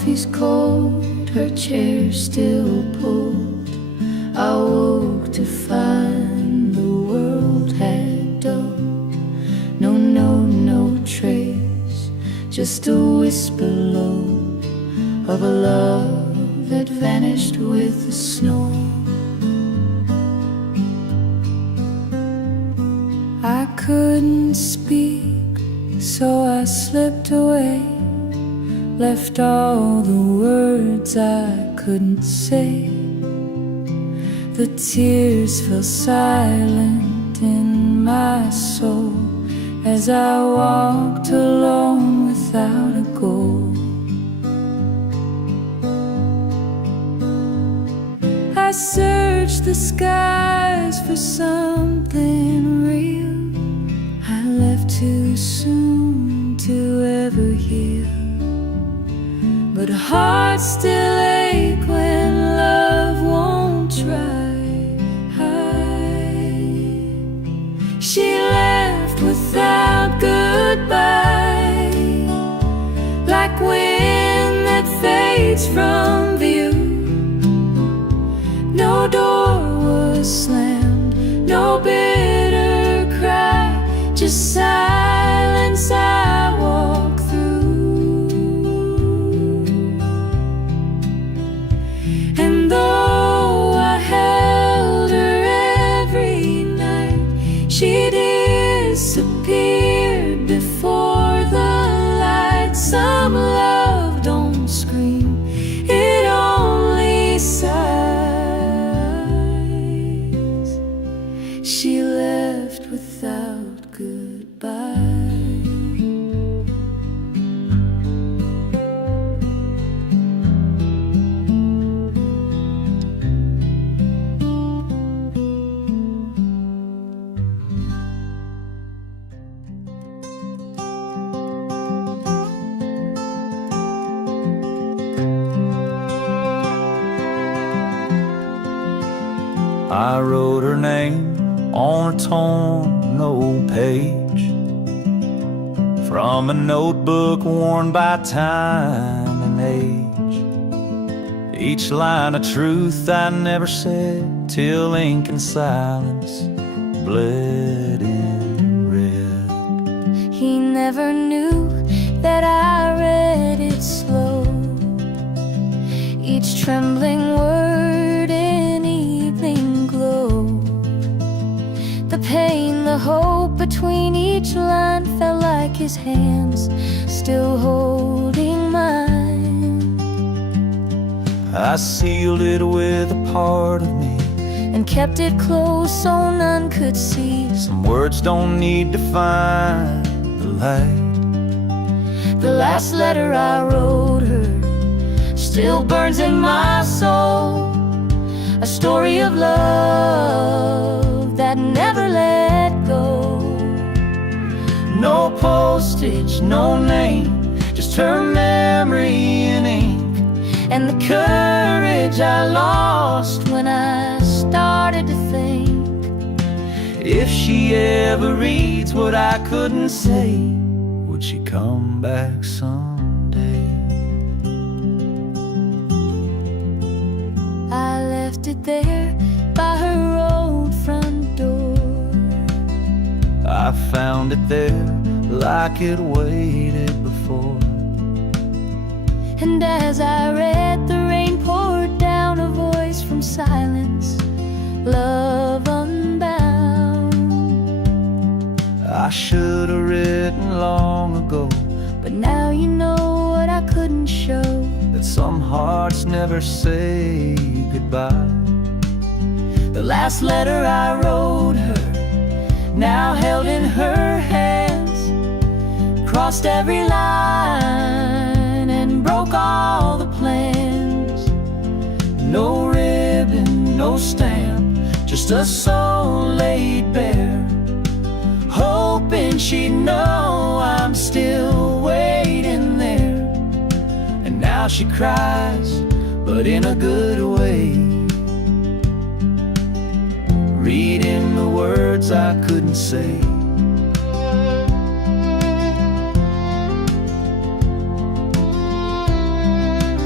coffee's cold, her chair still pulled. I woke to find the world had dulled. No trace, just a whisper low of a love that vanished with the snow. I couldn't speak, so I slipped away, left all the words I couldn't say. The tears fell silent in my soul as I walked alone without a goal. I searched the skies for something real. I left too soon to ever heal, but hearts still ache when love won't try. She left without goodbye, like wind that fades from view. No door was slammed, no bitter cry, just silence I walk through. And though I held her every night, she disappeared before the light. Some love don't scream, it only sighs. She left without goodbye. I wrote her name on a torn old page from a notebook worn by time and age. Each line of truth I never said till ink and silence bled in red. He never knew that I read it slow, each trembling word in evening glow. The pain, the hope between each line felt like his hands still holding mine. I sealed it with a part of me and kept it close so none could see. Some words don't need to find the light. The last letter I wrote her still burns in my soul, a story of love that never let go. No postage, no name, just her memory in ink, and the courage I lost when I started to think, if she ever reads what I couldn't say, would she come back someday? I left it there by her old front door. I found it there like it waited before. And as I read, the rain poured down, a voice from silence, love unbound. I should have written long ago, but now you know what I couldn't show, that some hearts never say goodbye. The last letter I wrote her, now held in her hands, crossed every line and broke all the plans. No ribbon, no stamp, just a soul laid bare, hoping she'd know I'm still waiting there. And now she cries, but in a good way, reading the words I couldn't say.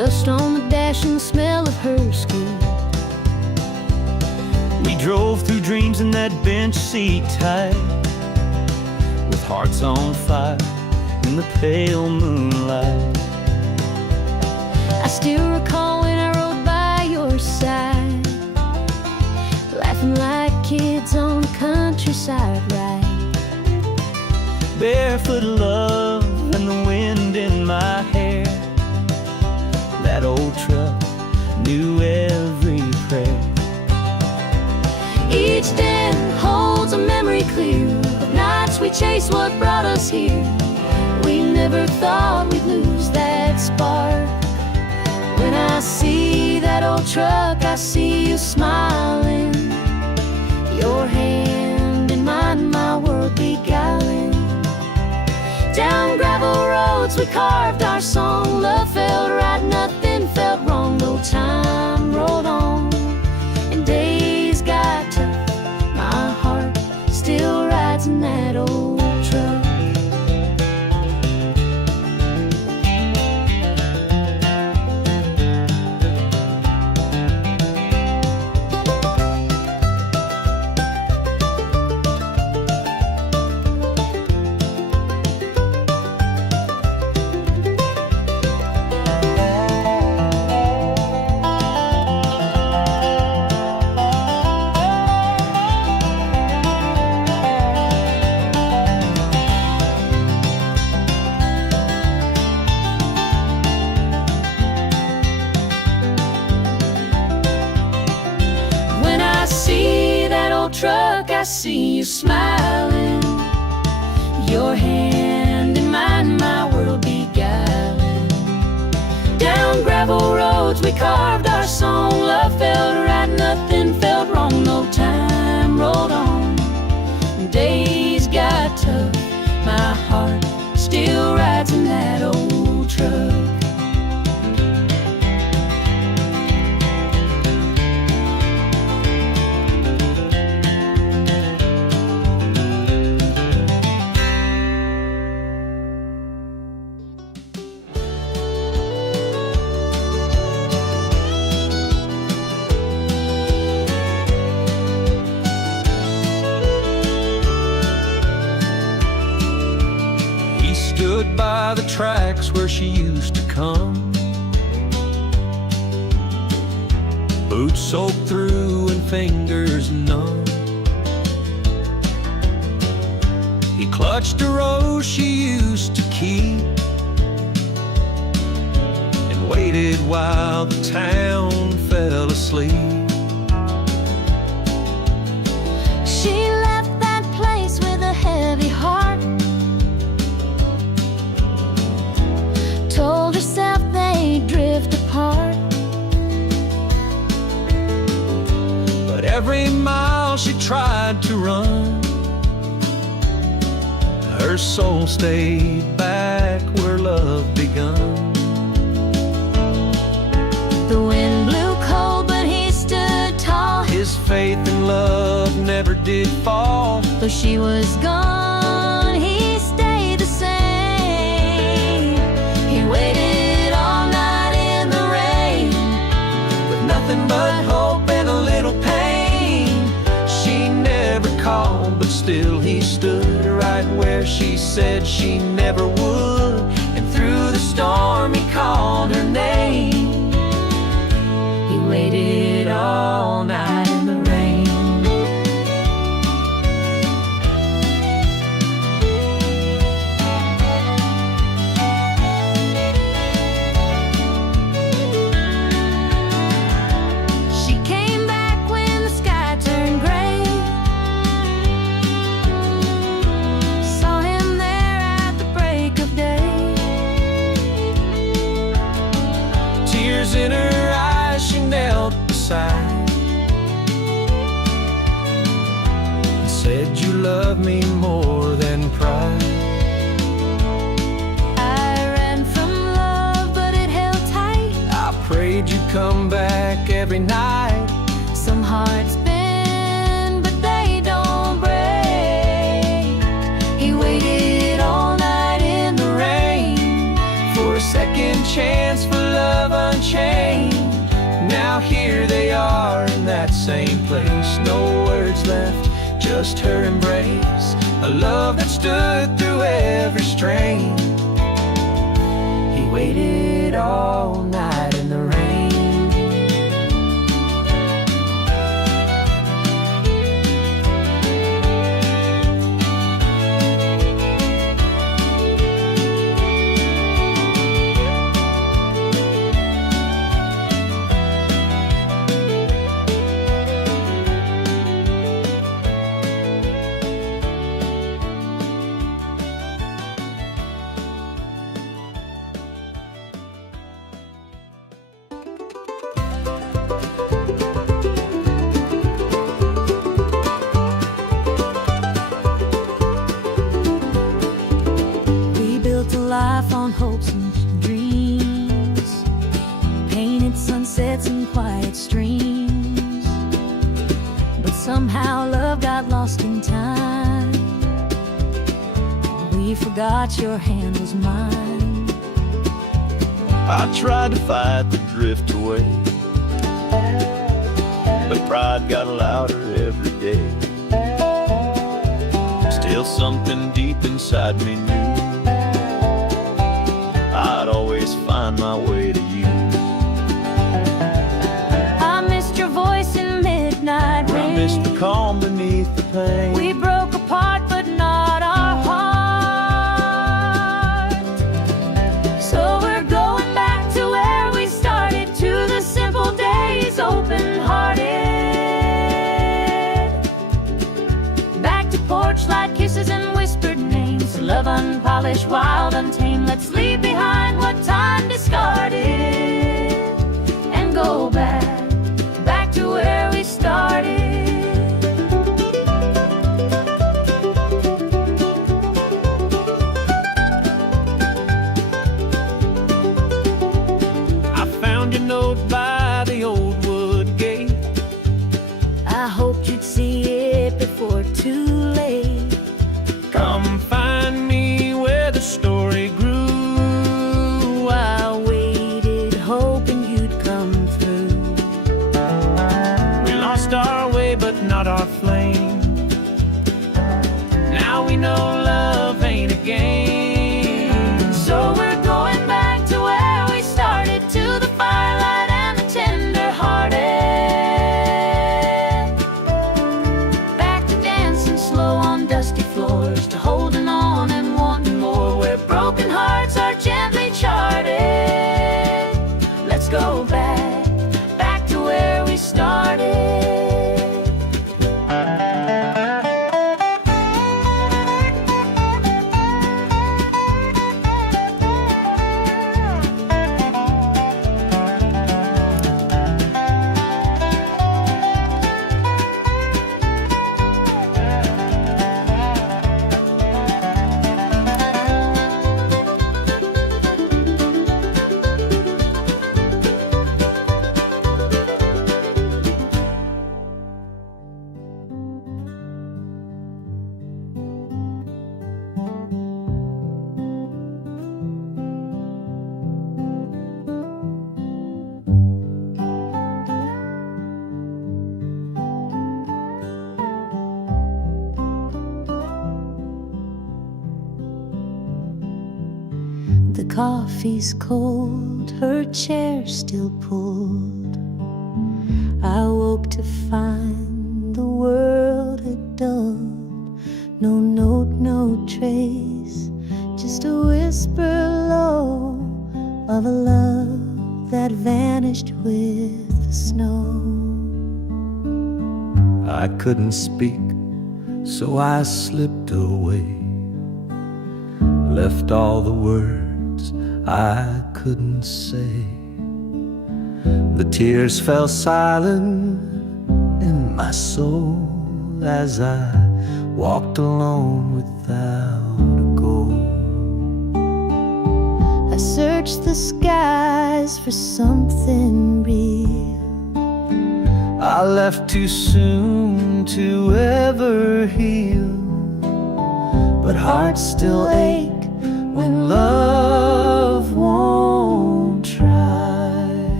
Dust on the dash and the smell of her skin. We drove through dreams in that bench seat tight, with hearts on fire in the pale moonlight. I still recall when I rode by your side, laughing like kids on the countryside ride. Barefoot love and the wind in my hair. That old truck knew every prayer. Each day holds a memory clear of nights we chased what brought us here. We never thought we'd lose that spark. When I see that old truck, I see you smiling, your hand in mine, my world beguiling. Down gravel roads we carved our song. Love felt right, nothing felt wrong. No time rolled on and days got tough. My heart still rides in that old truck. Truck, I see you smiling, your hand in mine, my world beguiling. Down gravel roads we carved our song. Love felt right, nothing felt wrong. No time rolled on, days got tough. My heart still rides in that old truck. Stood by the tracks where she used to come, boots soaked through and fingers numb. He clutched a rose she used to keep and waited while the town fell asleep. She left that place with a heavy heart, told herself they'd drift apart. But every mile she tried to run, her soul stayed back where love begun. The wind blew cold, but he stood tall. His faith in love never did fall. Though she was gone, he stayed the same. He waited all night in the rain, With nothing but hope and a little pain. She never called, but still he stood right where she said she never would. And through the storm he called her name. he waited all night in the rain. She came back when the sky turned gray, saw him there at the break of day. Tears in her eyes, she knelt beside and said, "You love me more than pride." I ran from love, but it held tight. I prayed you'd come back every night. Some hearts bend, but they don't break. He waited all night in the rain For a second chance for love unchained. Now here they are in that same place. No words left, just her embrace. A love that stood through every strain. He waited all night in the rain. Life on hopes and dreams, painted sunsets and quiet streams. But somehow love got lost in time. We forgot your hand was mine. I tried to fight the drift away, but pride got louder every day. Still something deep inside me knew I'd always find my way to you. I missed your voice in midnight rain. I missed the calm beneath the pain. We broke apart but not our heart. So we're going back to where we started, to the simple days, open-hearted. Back to porch light kisses and whispered names. Love unpolished, wild, untamed. Let's leave behind what time discarded and go back to where we started. I found your note by the old wood gate. I hoped you'd see it before too late. Come find me where the story grew. I waited, hoping you'd come through. We lost our way, but not our flame. Now we know love ain't a game. So we're going back to where we started, to the firelight and the tender-hearted. Back to dancing slow on dusty floors, to holding on and wanting more, where broken hearts are gently charted. Let's go back to where we started. The coffee's cold, her chair still pulled. I woke to find the world had dulled. No note, no trace, just a whisper low of a love that vanished with the snow. I couldn't speak, so I slipped away, left all the words I couldn't say. The tears fell silent in my soul as I walked alone without a goal. I searched the skies for something real. I left too soon to ever heal, but hearts still ache when love won't try.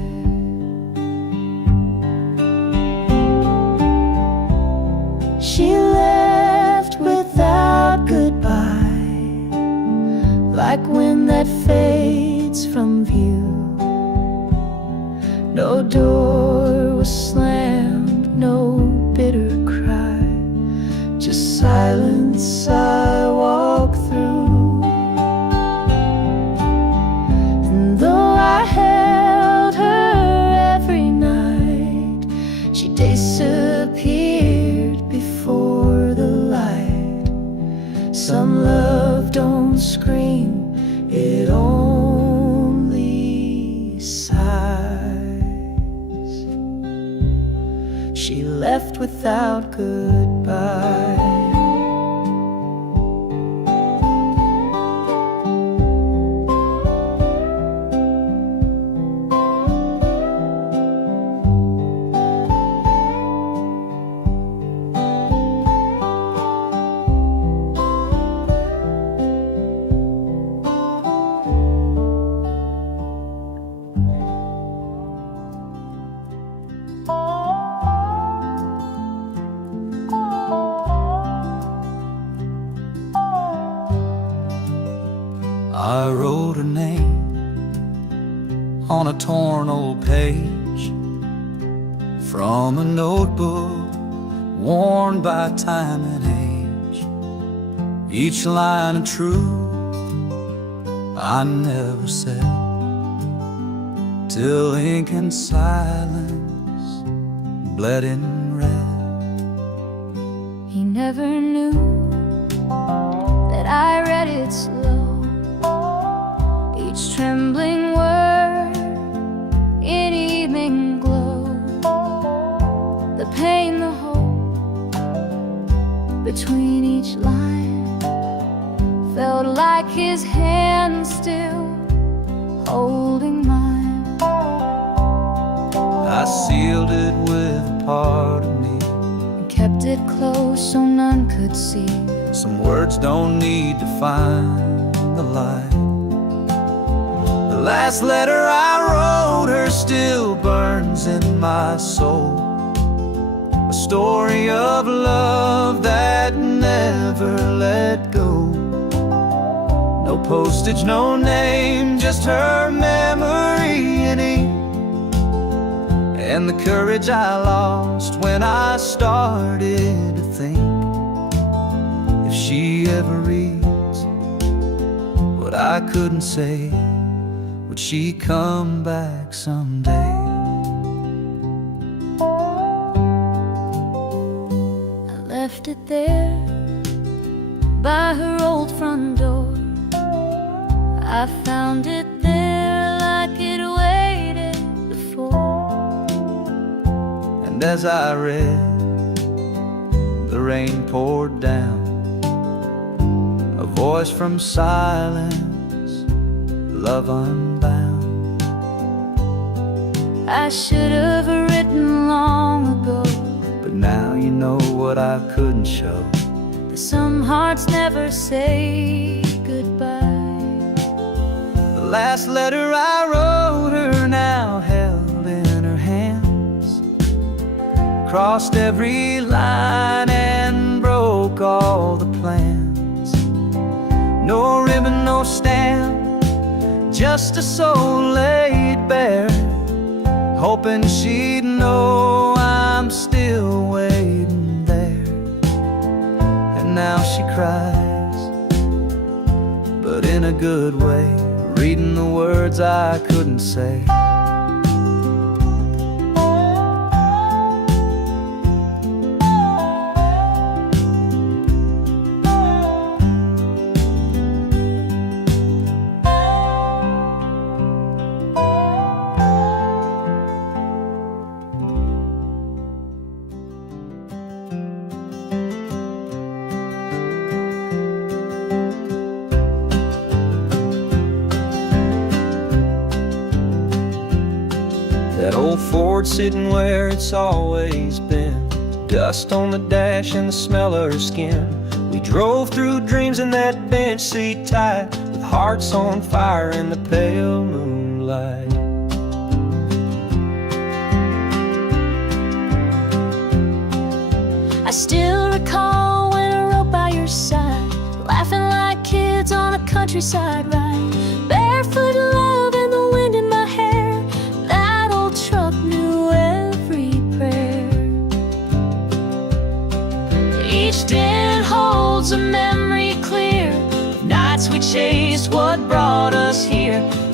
streets from view. No door was slammed, no bitter cry, just silence I walk through. And though I held her every night, she disappeared before the light. Some love don't scream, it only sighs. She left without goodbye. I wrote her name on a torn old page from a notebook worn by time and age. Each line of truth I never said, till ink and silence bled in red. He never knew that I read it slow, each trembling word in evening glow. The pain, the hope between each line felt like his hand still holding mine. I sealed it with a part of me, And kept it close so none could see. some words don't need to find the light. The last letter I wrote her still burns in my soul, a story of love that never let go. No postage, no name, just her memory in ink, and the courage I lost when I started to think, if she ever reads what I couldn't say, would she come back someday? I left it there by her old front door. I found it there like it waited before. And as I read, the rain poured down, a voice from silence, love unbound. I should have written long ago, But now you know what I couldn't show. that some hearts never say goodbye. The last letter I wrote her now held in her hands, crossed every line and broke all the plans. No ribbon, no stamp, just a soul laid bare, hoping she'd know I'm still waiting there. And now she cries, but in a good way, reading the words I couldn't say. That old Ford sitting where it's always been, dust on the dash and the smell of her skin. We drove through dreams in that bench seat tight, with hearts on fire in the pale moonlight. I still recall when I rode by your side, laughing like kids on a countryside ride, barefoot love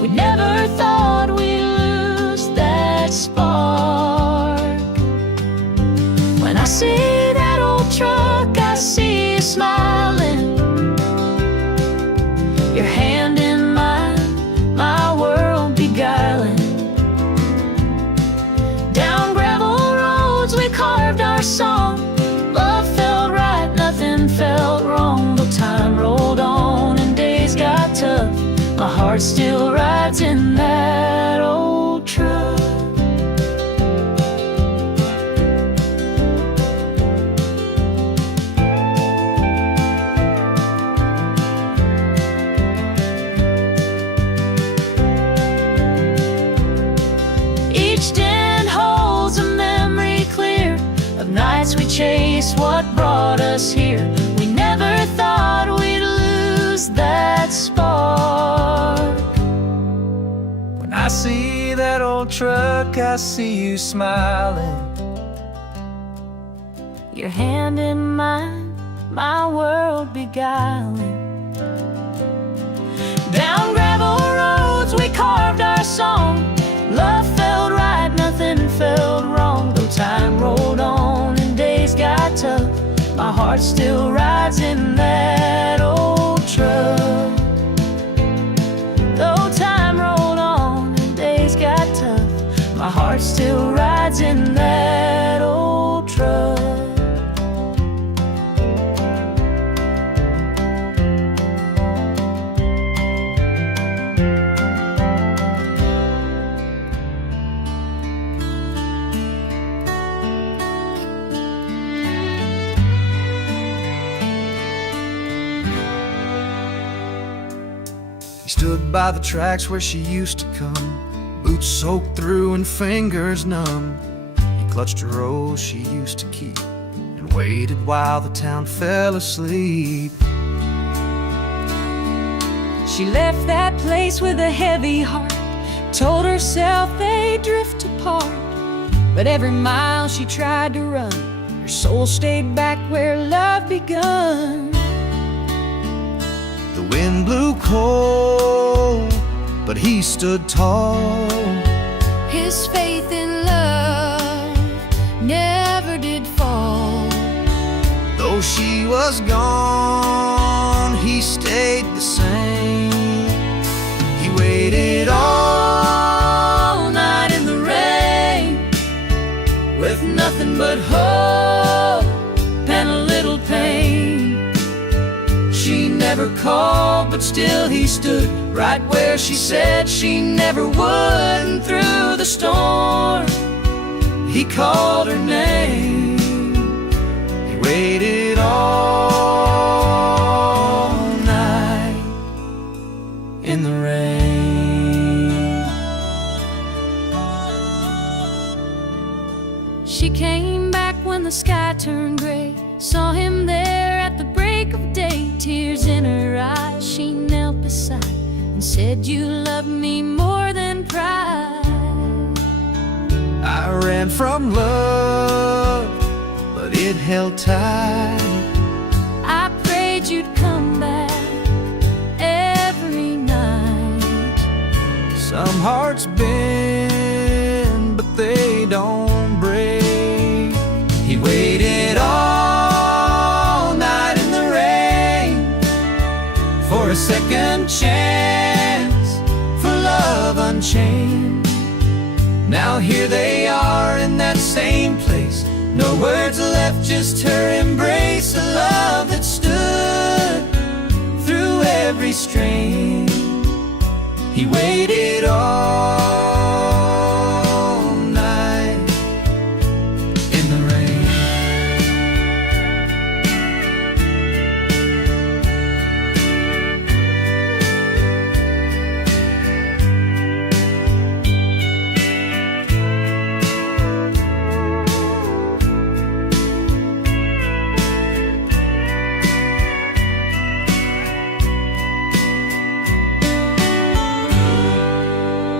We never thought we'd lose that spark. When I see that old truck, I see you smiling, your hand in mine, my world beguiling. Down gravel roads we carved our song. Love felt right, nothing felt wrong. Though time rolled on and days got tough, my heart still rides in that old truck. Each den holds a memory clear of nights we chased what brought us here. We never thought we'd lose that spark. When I see that old truck, I see you smiling, Your hand in mine, my world beguiling. Down gravel roads we carved our song. Love felt right, nothing felt wrong. Though time rolled on and days got tough, my heart still rides in that old truck. Though time rolled on and days got tough, my heart still rides in that old truck. He stood by the tracks where she used to come, boots soaked through and fingers numb. He clutched a rose she used to keep and waited while the town fell asleep. She left that place with a heavy heart, told herself they'd drift apart. But every mile she tried to run, her soul stayed back where love begun. The wind blew cold, but he stood tall. His faith in love never did fall. Though she was gone, he stayed the same. He waited all night in the rain, With nothing but hope and a little pain. She never called, but still he stood right where she said she never would. And through the storm, he called her name. he waited all night In the rain, She came back when the sky turned gray, saw him there at the break of day. Tears in her eyes, she knelt beside and said, "You love me more than pride." I ran from love, but it held tight. I prayed you'd come back every night. Some hearts bend, but they don't break. He waited all night in the rain for a second chance, for love unchained. Now here they are in that same place, no words left, just her embrace. A love that stood through every strain. He waited all night in the rain.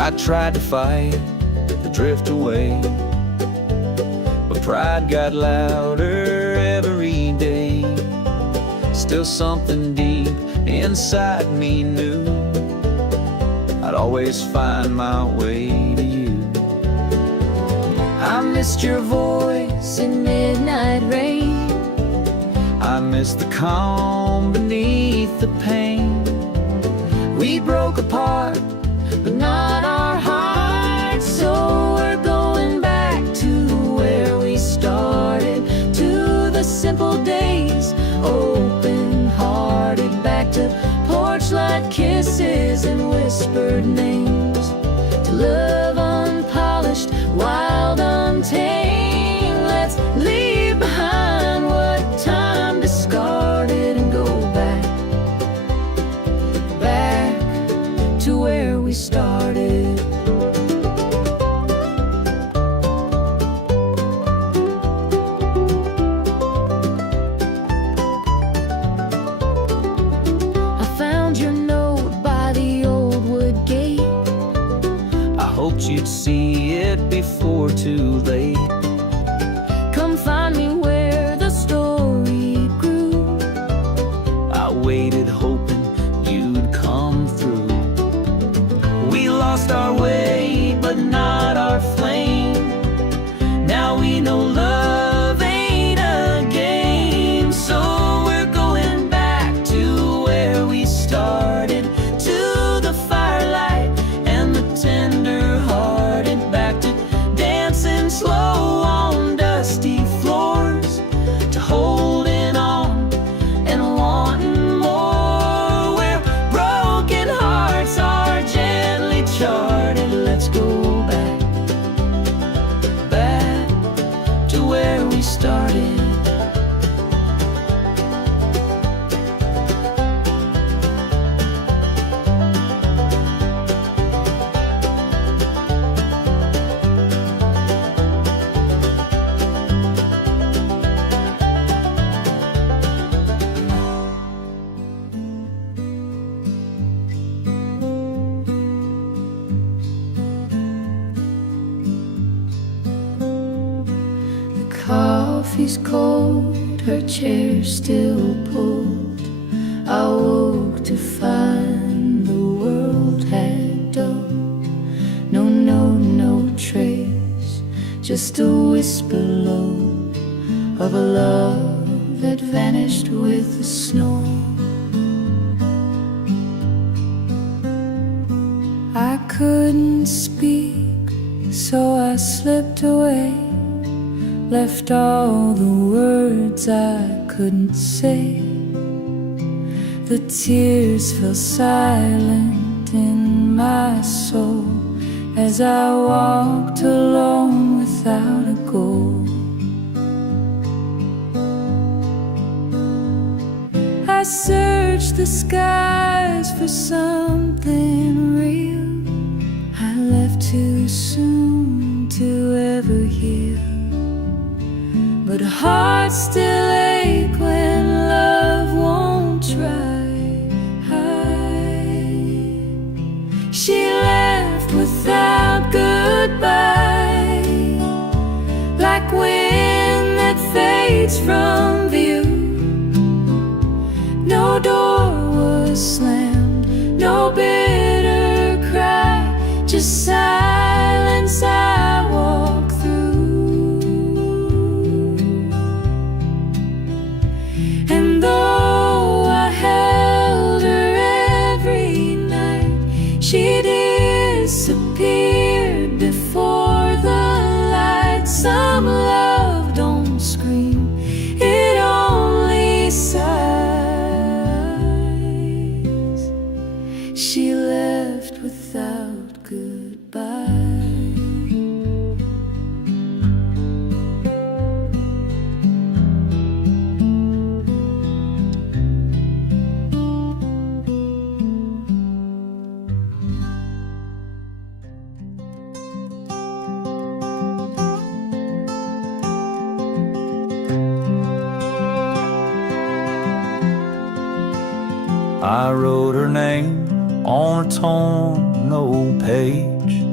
I tried to fight the drift away, but pride got louder every day. Still something deep inside me knew I'd always find my way to you. I missed your voice in midnight rain. I miss the calm beneath the pain. We broke apart, but not our hearts. So we're going back to where we started, to the simple days, open-hearted. Back to porch light kisses and whispered names, to love unpolished, wild, untamed. Let's leave behind what time discarded and go back to where we started. I found your note by the old wood gate. I hoped you'd see it before too late. Come find me where the story grew. I waited hoping you'd come through. We lost our way, but not our flame. Now we know love ain't a game. So we're going back to where we started, to the firelight and the tender-hearted. Back to dancing slow on dusty floors, to holding on and wanting more. Where broken hearts are gently charted. Let's go back to where we started. Coffee's cold, her chair still pulled. I woke to find the world had dulled. No note, no trace, just a whisper low of a love that vanished with the snow. I couldn't speak, so I slipped away, left all the words I couldn't say. The tears fell silent in my soul as I walked alone without a goal. I searched the skies for something real. I left too soon to ever heal, but hearts still ache when love won't try. She left without goodbye, like wind that fades from view. No door was slammed, no bitter cry, just silence I walk through. And though I held her every night, she disappeared before the light. Some love don't scream, it only sighs. She left without goodbye. I wrote her name on a torn old page.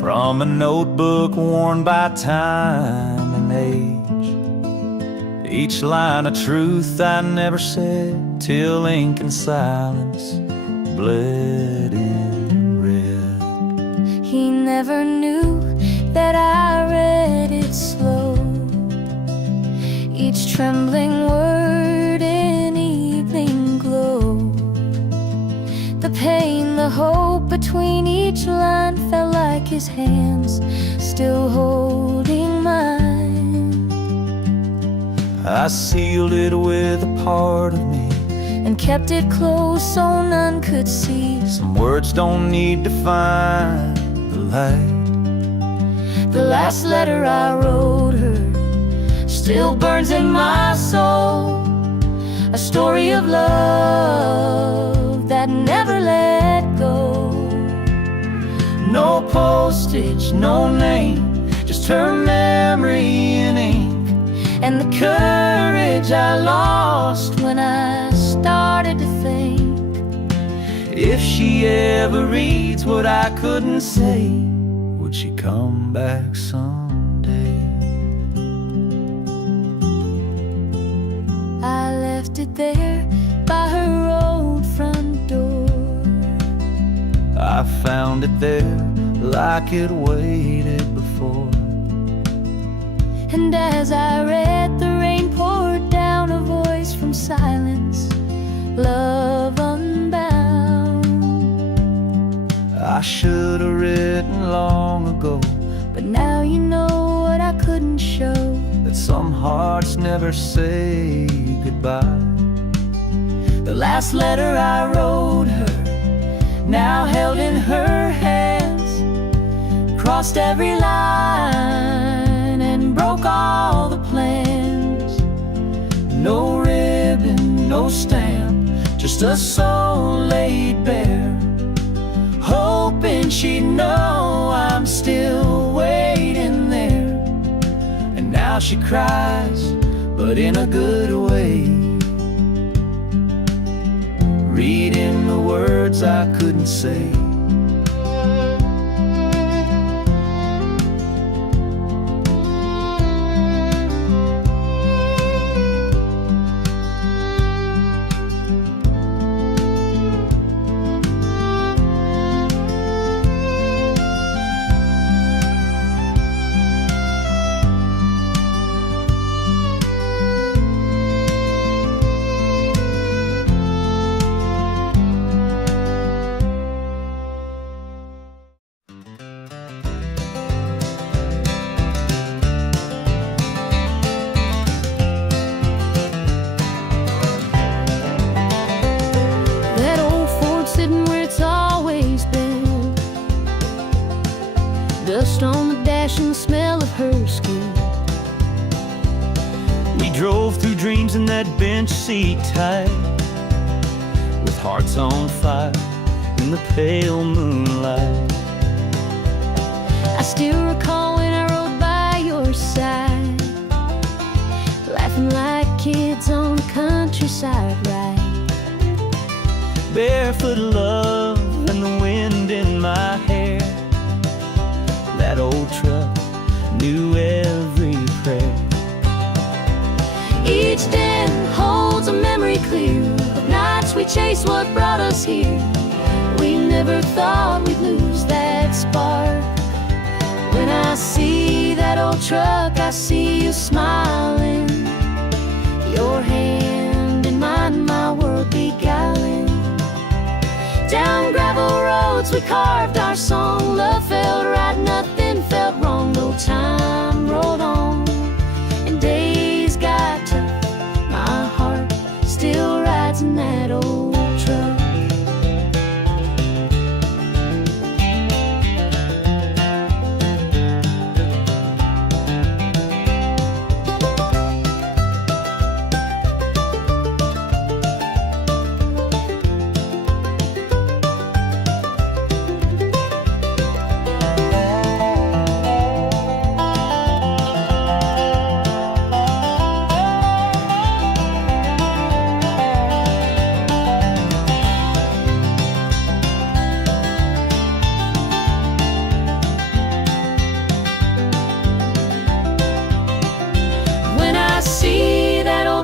from a notebook worn by time and age. Each line a truth I never said, till ink and silence bled in red. He never knew that I read it slow, each trembling word in evening glow. The pain, the hope between each line felt like his hands still holding mine. I sealed it with a part of me and kept it close so none could see. Some words don't need to find the light. The last letter I wrote her still burns in my soul, a story of love that never let go. No postage, no name, just her memory in ink, and the courage I lost when I started to think. If she ever reads what I couldn't say, would she come back someday? I left it there by her old front door. I found it there like it waited before. And as I read, the rain poured down, a voice from silence, love unbound. I should have written long ago, but now you know what I couldn't show, that some hearts never say goodbye. the last letter I wrote her, now held in her hands, crossed every line and broke all the plans. No ribbon, no stamp, just a soul laid bare, hoping she'd know I'm still waiting there. And now she cries, but in a good way, reading the words I couldn't say. Dust on the dash and the smell of her skin. We drove through dreams in that bench seat tight, with hearts on fire in the pale moonlight. I still recall when I rode by your side, laughing like kids on the countryside ride. Barefoot love and the wind in my hair. That old truck knew every prayer. Each den holds a memory clear of nights we chased what brought us here. We never thought we'd lose that spark. When I see that old truck, I see you smiling, your hand in mine, my world beguiling. Down gravel roads we carved our song. Love felt right, nothing felt wrong. No time rolled on and days got tough. My heart still rides in that old truck.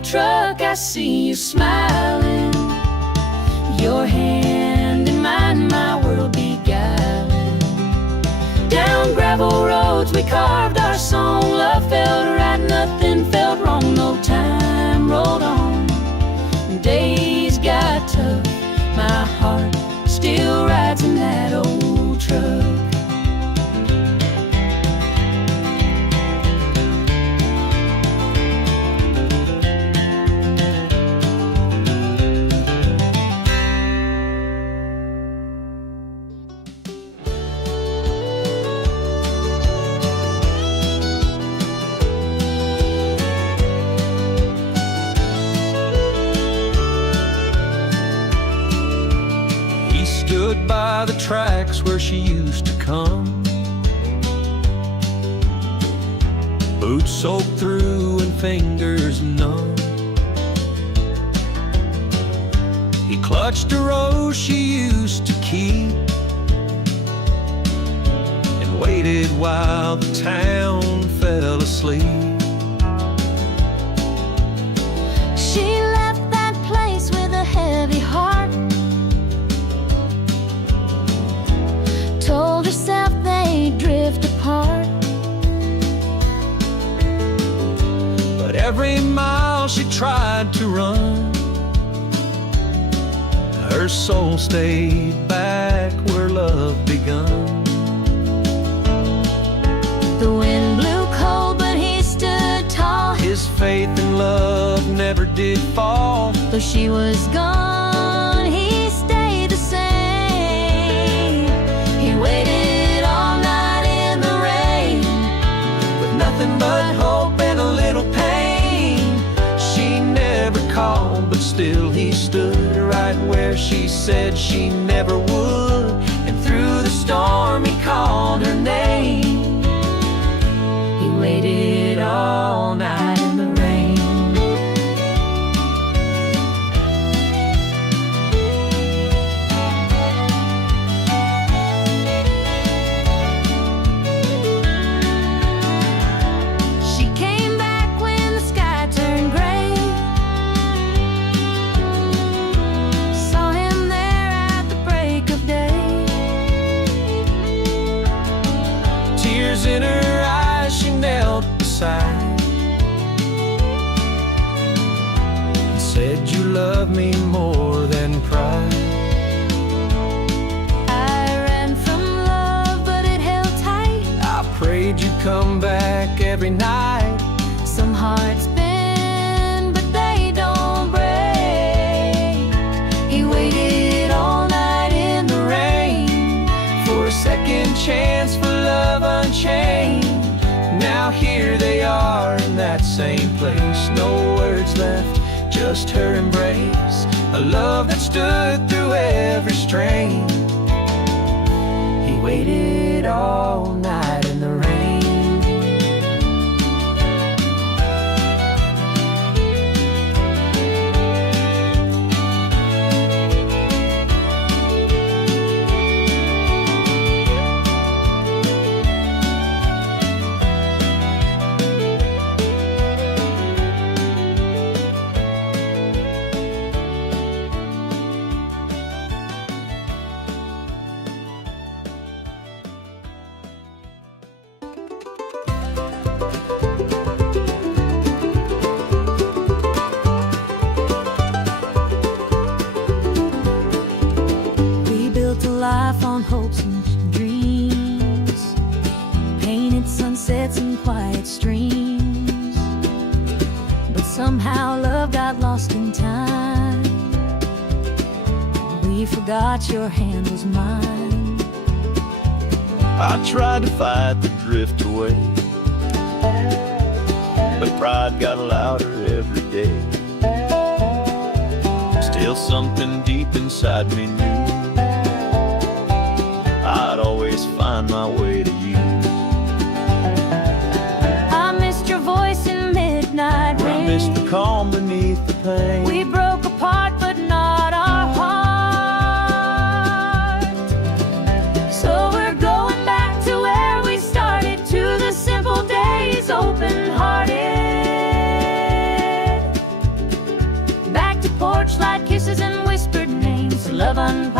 truck, I see you smiling, your hand in mine, my world beguiling. Down gravel roads we carved our song, love felt right, nothing felt wrong, no time rolled on. Days got tough, my heart still rides in that old truck. Stood by the tracks where she used to come, boots soaked through and fingers numb. He clutched a rose she used to keep and waited while the town fell asleep. She left that place with a heavy heart, told herself they'd drift apart. But every mile she tried to run, her soul stayed back where love begun. The wind blew cold, but he stood tall. His faith in love never did fall. Though she was gone, he stayed the same. He waited all night in the rain, With nothing but hope and a little pain. She never called, but still he stood right where she said she never would. And through the storm he called her name. He waited all night in the rain. she came back when the sky turned gray. Saw him there at the break of day. Tears in her eyes, she knelt beside and said, "You love me more than pride." I ran from love, but it held tight. I prayed you'd come back every night. Some hearts bend, but they don't break. He waited all night in the rain For a second chance for love unchained. Now here they are in that same place. No words left, just her embrace. A love that stood through every strain. He waited all night in the rain. We built a life on hopes and dreams, painted sunsets and quiet streams. But somehow love got lost in time. We forgot your hand was mine. I tried to fight the drift away, but pride got louder every day. Still something deep inside me knew I'd always find my way to you. I missed your voice in midnight rain. I missed the calm beneath the pain. We broke apart, but not our heart. So we're going back to where we started, to the simple days, open-hearted.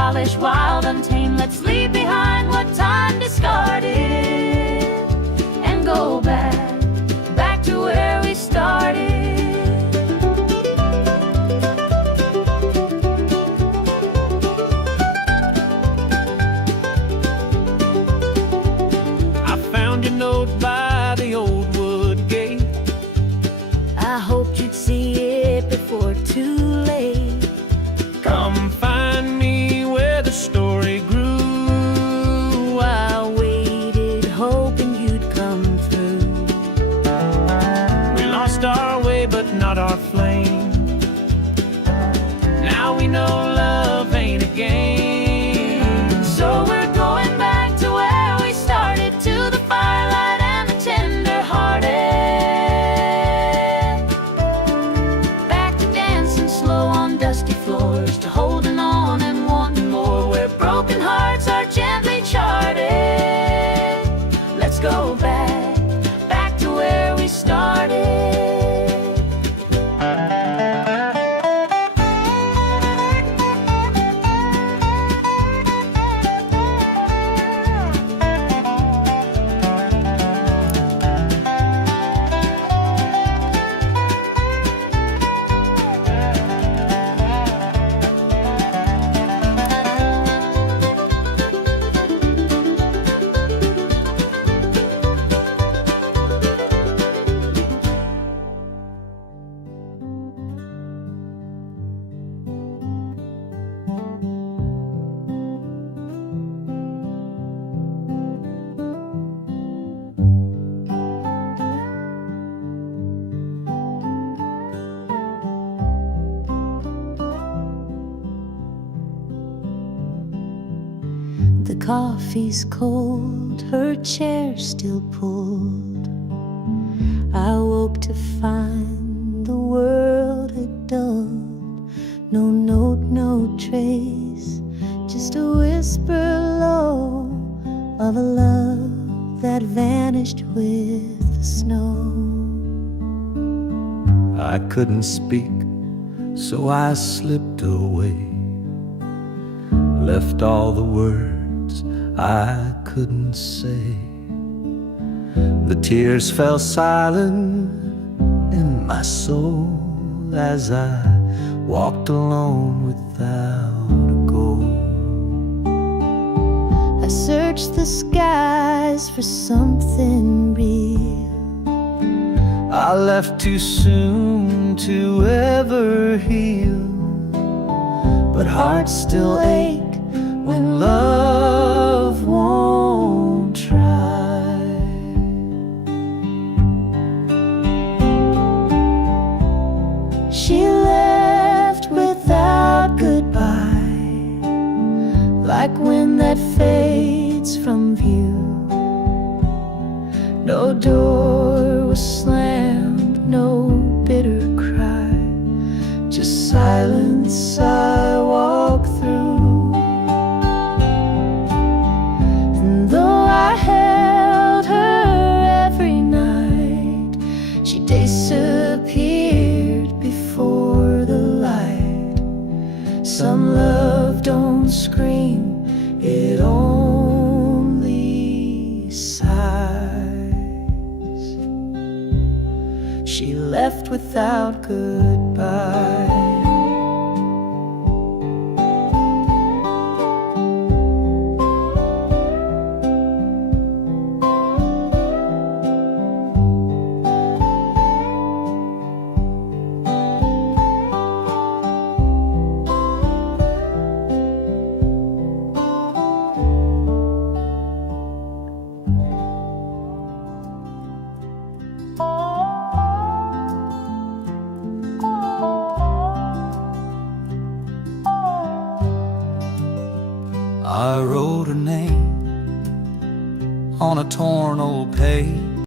childish, wild, untamed. Let's leave behind what time discarded and go back to where we started. I found your note by the old wood gate. I hoped you'd see it before too late. Come find me where the story grew. I waited, hoping you'd come through. We lost our way, but not our flame. Now we know love ain't a game. So we're going back to where we started, to the firelight and the tender-hearted. Back to dancing slow on dusty floors, to holding on and wanting more, where broken hearts are gently charted. Let's go back to where we started. The coffee's cold, her chair still pulled. I woke to find the world had dulled. No note, no trace, just a whisper low of a love that vanished with the snow. I couldn't speak, so I slipped away, left all the words I couldn't say. The tears fell silent in my soul as I walked alone without a goal. I searched the skies for something real. I left too soon to ever heal, but hearts still ache when love won't try. She left without goodbye, like wind that fades from view. No door was slammed, no bitter cry, just silence I walk through. And though I held her every night, she disappeared before the light. Some love don't scream, it only sighs. She left without goodbye. I wrote her name on a torn old page,